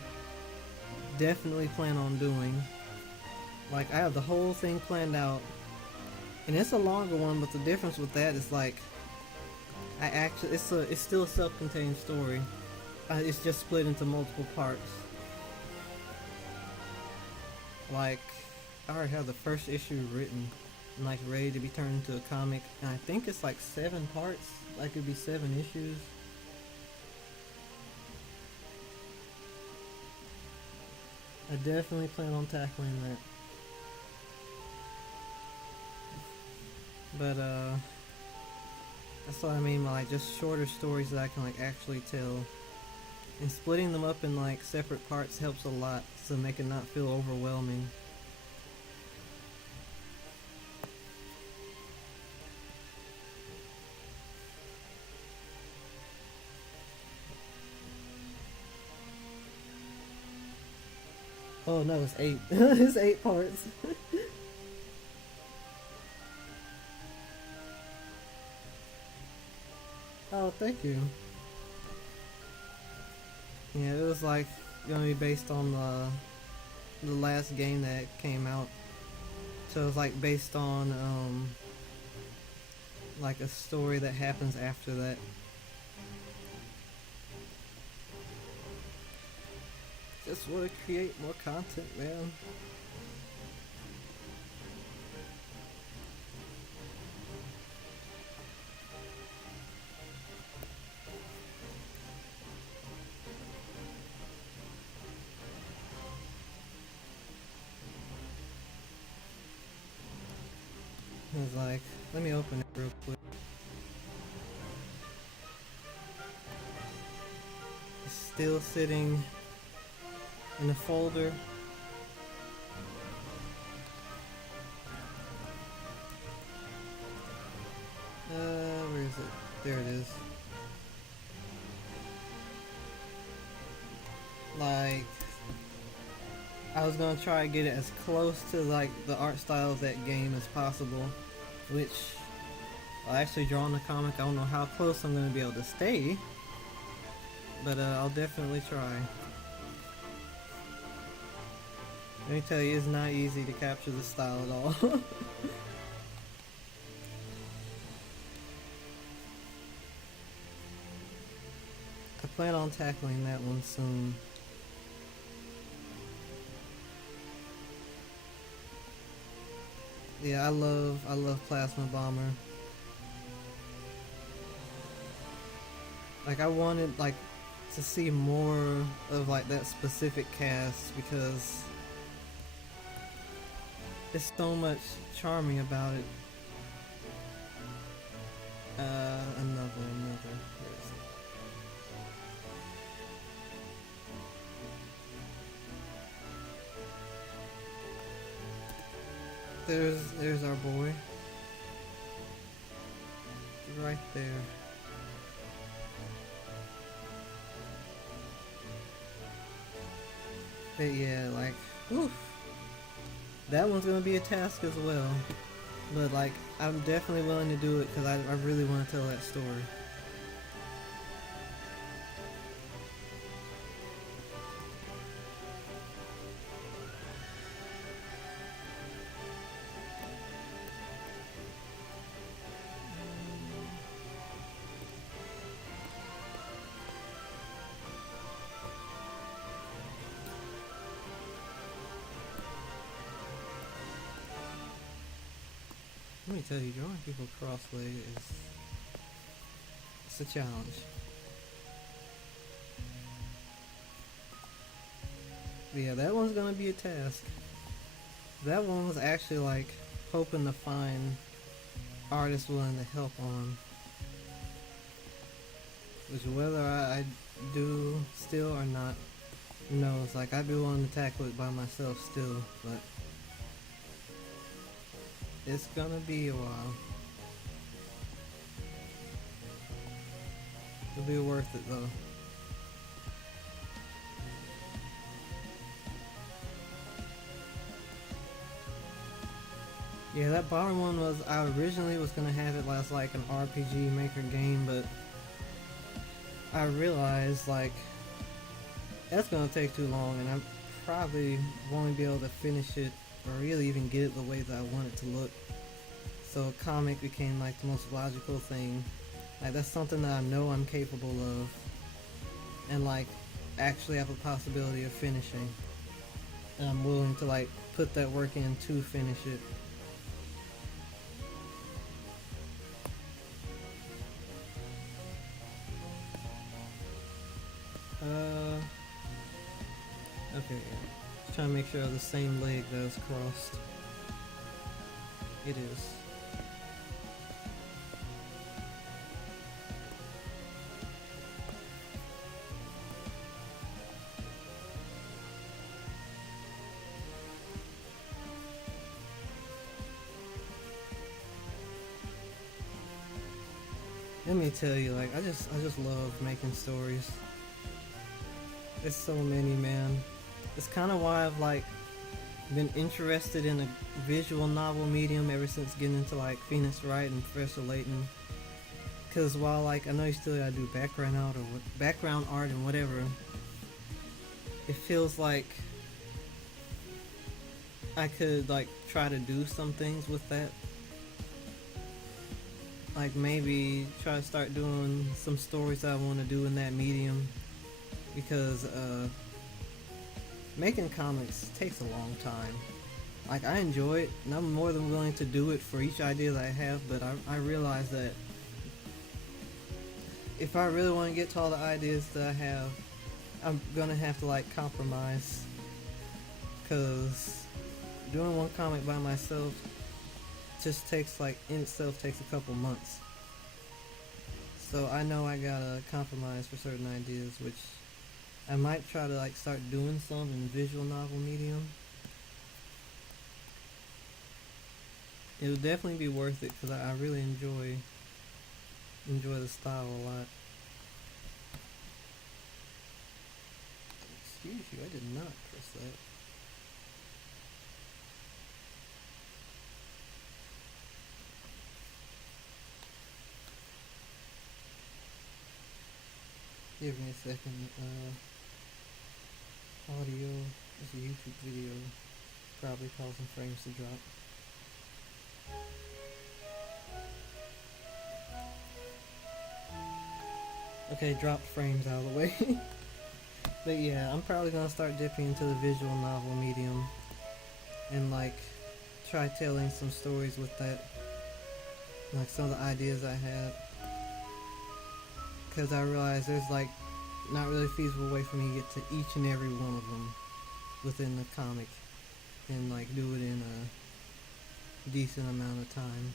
definitely plan on doing. Like I have the whole thing planned out, and it's a longer one. But the difference with that is like it's still a self-contained story. It's just split into multiple parts. Like I already have the first issue written and like ready to be turned into a comic, and I think it's like 7 parts. Like it'd be 7 issues. I definitely plan on tackling that. But that's what I mean by like just shorter stories that I can like actually tell. And splitting them up in like separate parts helps a lot to make it not feel overwhelming. Oh no, it's 8. It's 8 parts. Oh, thank you. Yeah, it was like gonna be based on the last game that came out. So it's like based on like a story that happens after that. Just want to create more content, man. It's like, let me open it real quick. It's still sitting in a folder. Where is it? There it is. Like, I was gonna try to get it as close to like the art style of that game as possible, which I'll actually draw in the comic. I don't know how close I'm gonna be able to stay, but I'll definitely try. Let me tell you, it's not easy to capture the style at all. I plan on tackling that one soon. Yeah, I love Plasma Bomber. Like I wanted like to see more of like that specific cast because there's so much charming about it. Another. Where is it? There's our boy. Right there. But yeah, like, whew, that one's gonna be a task as well. But like, I'm definitely willing to do it because I really want to tell that story. Let me tell you, drawing people crossway is it's a challenge. But yeah, that one's gonna be a task. That one was actually like hoping to find artists willing to help on, which whether I do still or not, who knows? Like I'd be willing to tackle it by myself still, but it's gonna be a while. It'll be worth it though. Yeah, that bottom one was, I originally was gonna have it as like an RPG maker game, but I realized like that's gonna take too long, and I probably won't be able to finish it or really even get it the way that I want it to look. So a comic became like the most logical thing. Like that's something that I know I'm capable of, and like actually have a possibility of finishing. And I'm willing to like put that work in to finish it. Uh, okay, yeah. Just trying to make sure the same leg that is crossed. It is. Let me tell you, like I just love making stories. There's so many, man. It's kind of why I've like been interested in a visual novel medium ever since getting into like Phoenix Wright and Professor Layton. Cause while like I know you still gotta do background art and whatever, it feels like I could like try to do some things with that. Like maybe try to start doing some stories that I want to do in that medium, because making comics takes a long time. Like I enjoy it and I'm more than willing to do it for each idea that I have, but I realize that if I really want to get to all the ideas that I have, I'm gonna have to like compromise, because doing one comic by myself just takes like in itself takes a couple months. So I know I gotta compromise for certain ideas, which I might try to like start doing some in visual novel medium. It would definitely be worth it because I really enjoy the style a lot. Excuse you, I did not press that. Give me a second. Audio is a YouTube video, probably causing frames to drop. Okay, dropped frames out of the way. But yeah, I'm probably gonna start dipping into the visual novel medium and like try telling some stories with that, like some of the ideas I had, because I realize there's like not really a feasible way for me to get to each and every one of them within the comic and like do it in a decent amount of time.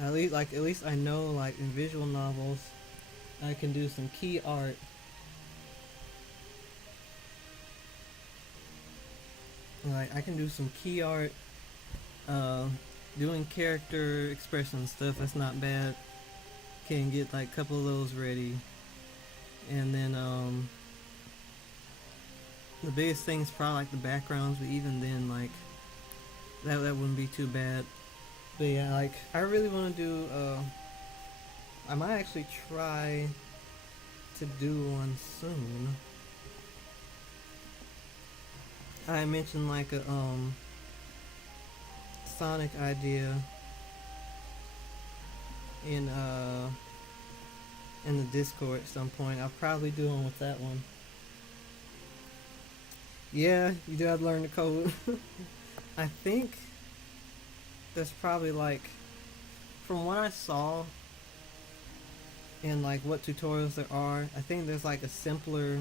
At least I know like in visual novels I can do some key art. Like I can do some key art, uh, doing character expression stuff. That's not bad. Can get like a couple of those ready, and then the biggest thing is probably like the backgrounds. But even then, like that wouldn't be too bad. But yeah, like I really want to do. I might actually try to do one soon. I mentioned like a Sonic idea in uh in the Discord at some point. I'll probably do one with that one. Yeah, you do have to learn the code. I think there's probably like, from what I saw and like what tutorials there are, I think there's like a simpler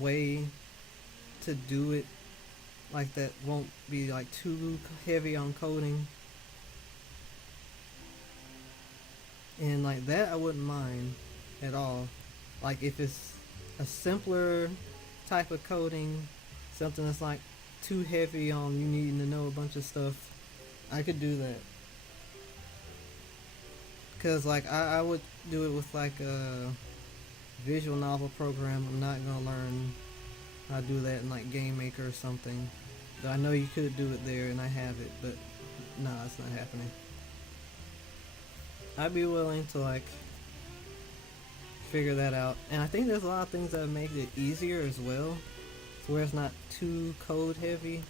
way to do it, like that won't be like too heavy on coding, and like that I wouldn't mind at all. Like if it's a simpler type of coding, something that's like too heavy on you needing to know a bunch of stuff, I could do that. Cause like I would do it with like a visual novel program. I'm not gonna learn how to do that in like Game Maker or something. Though I know you could do it there, and I have it, but nah, it's not happening. I'd be willing to like figure that out, and I think there's a lot of things that make it easier as well, so where it's not too code heavy.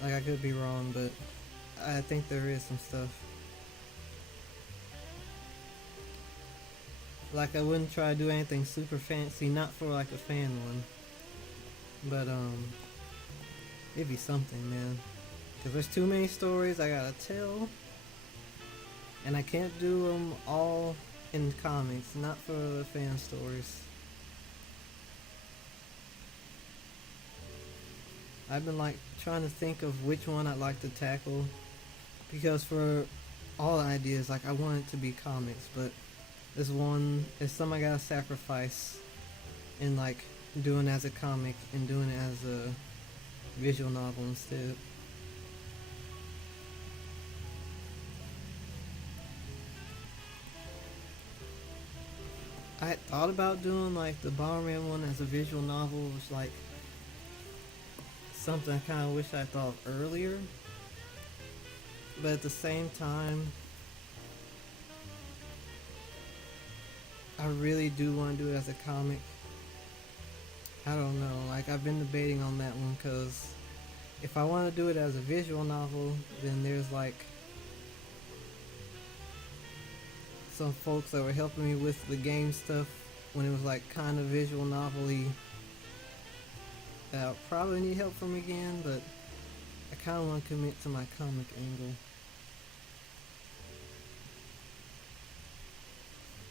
Like I could be wrong, but I think there is some stuff. Like I wouldn't try to do anything super fancy, not for like a fan one, but it'd be something, man. Cause there's too many stories I gotta tell, and I can't do them all in comics, not for the fan stories. I've been like trying to think of which one I'd like to tackle, because for all ideas, like I want it to be comics, but this one is something I gotta sacrifice in like doing it as a comic and doing it as a visual novel instead. I had thought about doing like the Bomberman one as a visual novel, which like something I kind of wish I thought of earlier. But at the same time, I really do want to do it as a comic. I don't know. Like I've been debating on that one because if I want to do it as a visual novel, then there's like some folks that were helping me with the game stuff when it was like kind of visual novel-y that I'll probably need help from again, but I kind of want to commit to my comic angle.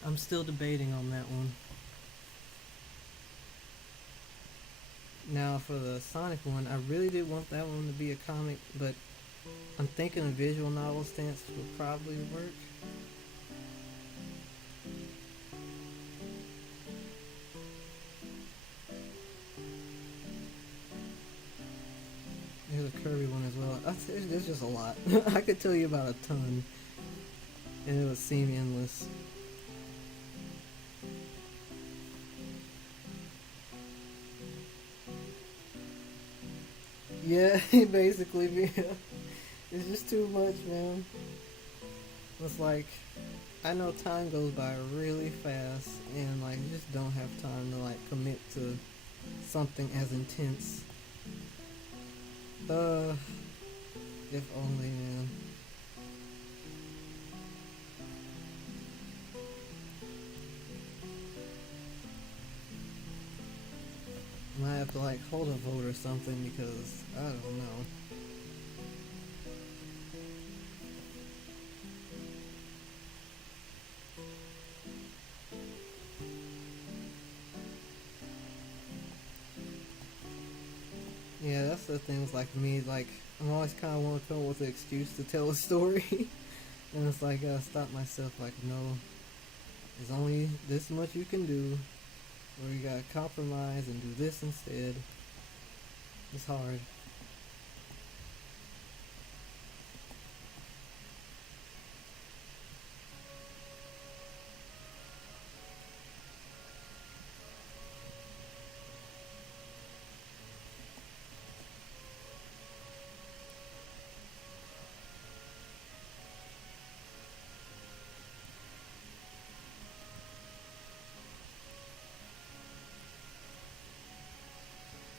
I'm still debating on that one. Now for the Sonic one, I really did want that one to be a comic, but I'm thinking a visual novel stance would probably work. There's a Kirby one as well. There's just a lot. I could tell you about a ton, and it would seem endless. Yeah, basically, it's just too much, man. It's like I know time goes by really fast, and like you just don't have time to like commit to something as intense. Uh, if only, man. I might have to like hold a vote or something because I don't know. Yeah, that's the thing with like me. Like I'm always kind of want to come up with an excuse to tell a story. And it's like I gotta stop myself. Like, no, there's only this much you can do, or you gotta compromise and do this instead. It's hard.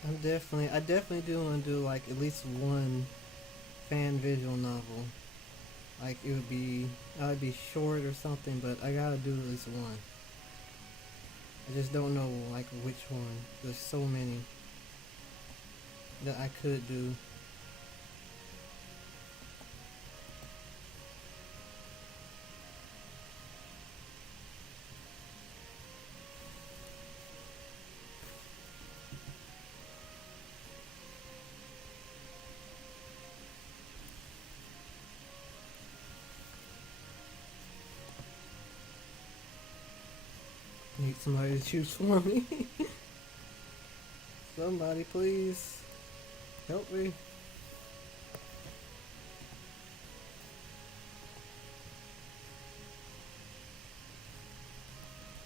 I definitely do want to do like at least one fan visual novel. Like I'd be short or something, but I gotta do at least one. I just don't know like which one. There's so many that I could do. Need somebody to choose for me. Somebody please help me.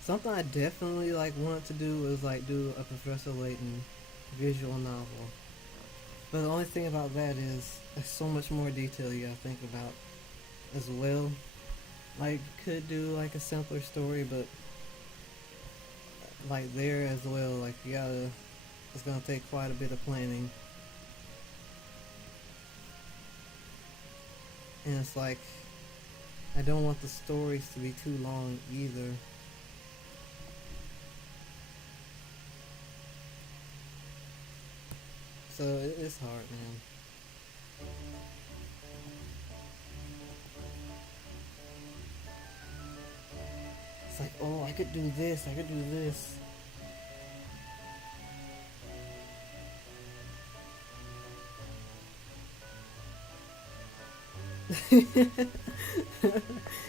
Something I definitely like wanted to do was like do a Professor Layton visual novel. But the only thing about that is there's so much more detail you gotta think about as well. Like could do like a simpler story, but like there as well, like you gotta it's gonna take quite a bit of planning. And it's like I don't want the stories to be too long either. So it's hard, man. It's like, oh, I could do this, I could do this.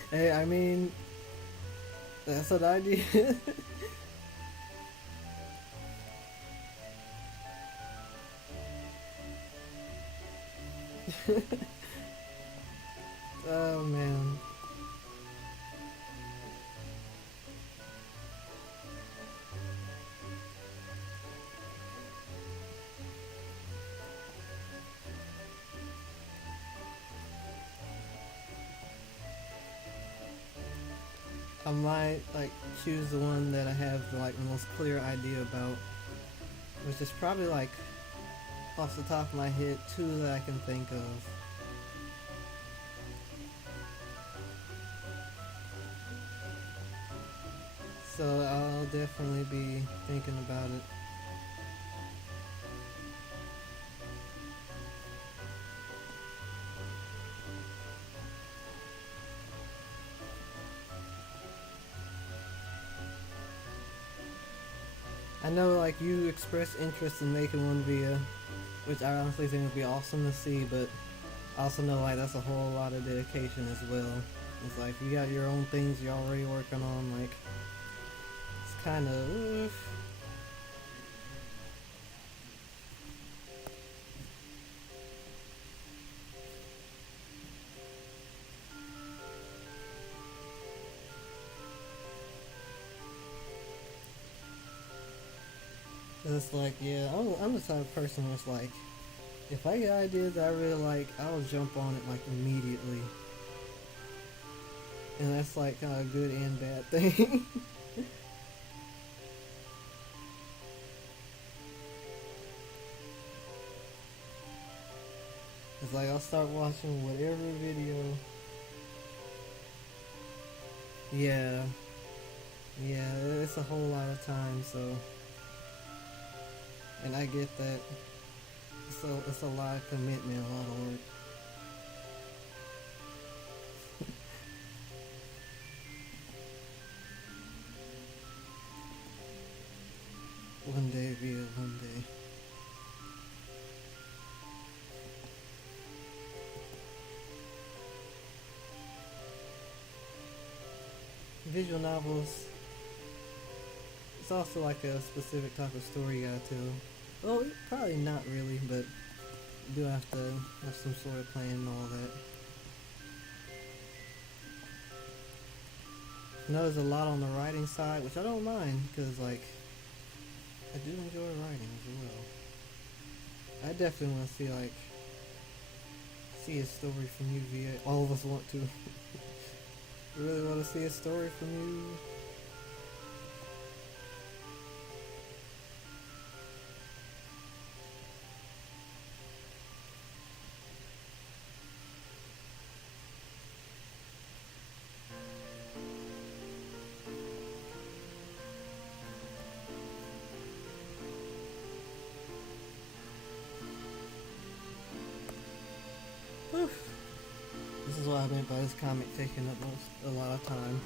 Hey, I mean, that's an idea. Oh man. I might like choose the one that I have like the most clear idea about, which is probably like off the top of my head two that I can think of. So I'll definitely be thinking about it. I know like you expressed interest in making one via, which I honestly think would be awesome to see, but I also know like that's a whole lot of dedication as well. It's like you got your own things you're already working on, like it's kind of it's like yeah, I'm the type of person that's like if I get ideas that I really like, I'll jump on it like immediately, and that's like a good and bad thing. It's like I'll start watching whatever video. Yeah, yeah, it's a whole lot of time. So, and I get that. So it's a lot of commitment, a lot of work. One day, via one day. visual novels, it's also like a specific type of story you gotta tell. Well, probably not really, but you do have to have some sort of plan and all that. I know there's a lot on the writing side, which I don't mind because like I do enjoy writing as well. I definitely want to see a story from you via. All of us want to. Really want to see a story from you. Whew. This is what I meant by this comic taking up a lot of time.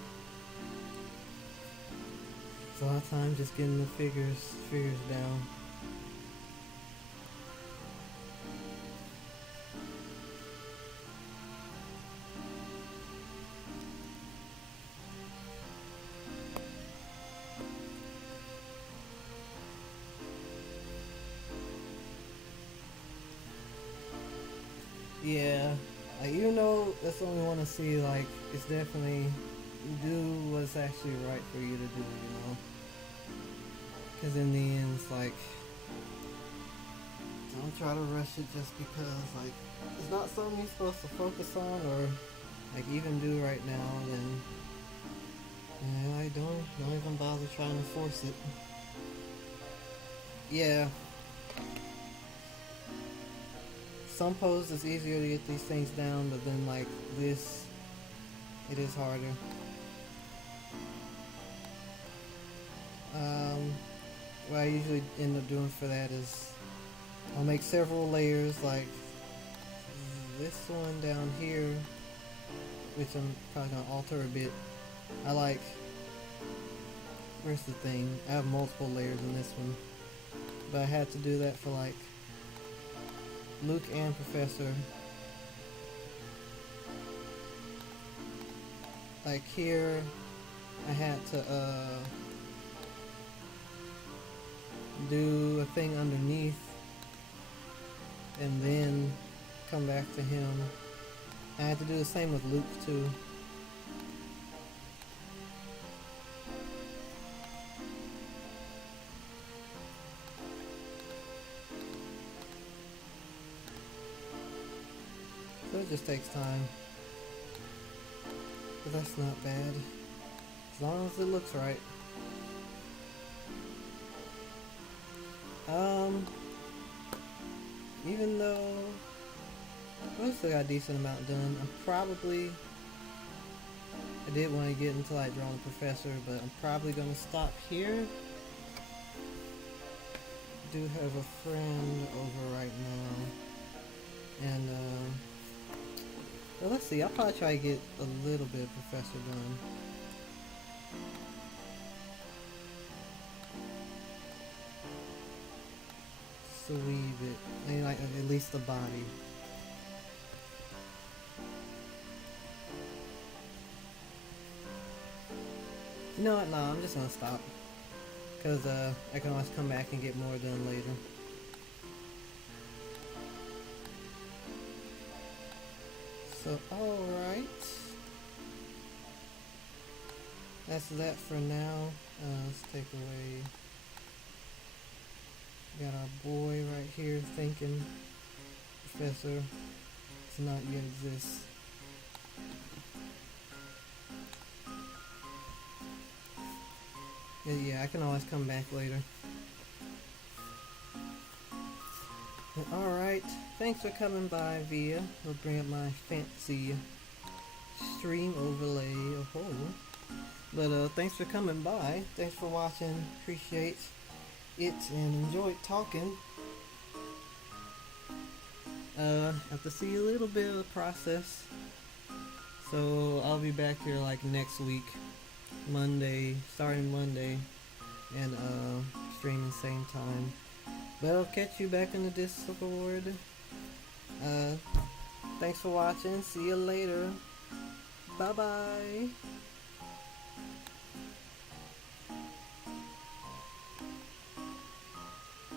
It's a lot of time just getting the figures down. Yeah, like even though that's what we want to see, like it's definitely do what's actually right for you to do, you know. Because in the end, it's like don't try to rush it just because like it's not something you're supposed to focus on or like even do right now. Then yeah, like don't even bother trying to force it. Yeah, some poses it's easier to get these things down, but then like this, it is harder. Um, what I usually end up doing for that is I'll make several layers like this one down here, which I'm probably gonna alter a bit. I like, where's the thing? I have multiple layers in this one, but I had to do that for like Luke and Professor. Like here, I had to do a thing underneath and then come back to him. I had to do the same with Luke too. So it just takes time. But that's not bad. As long as it looks right. Even though I still got a decent amount done, I did want to get into like drawing the professor, but I'm probably gonna stop here. I do have a friend over right now, and well, let's see. I'll probably try to get a little bit of professor done. Just a wee bit. I mean, like at least the body. You know what? No, I'm just gonna stop. Because I can always come back and get more done later. So, alright. That's that for now. Let's take away. Got our boy right here thinking Professor does not yet exist. Yeah, I can always come back later. Alright, thanks for coming by via. We'll bring up my fancy stream overlay. Oh, but thanks for coming by. Thanks for watching. Appreciate it and enjoyed talking. Have to see a little bit of the process. So I'll be back here like next week, Monday, starting Monday, and streaming same time. But I'll catch you back in the Discord. Thanks for watching. See you later. Bye bye.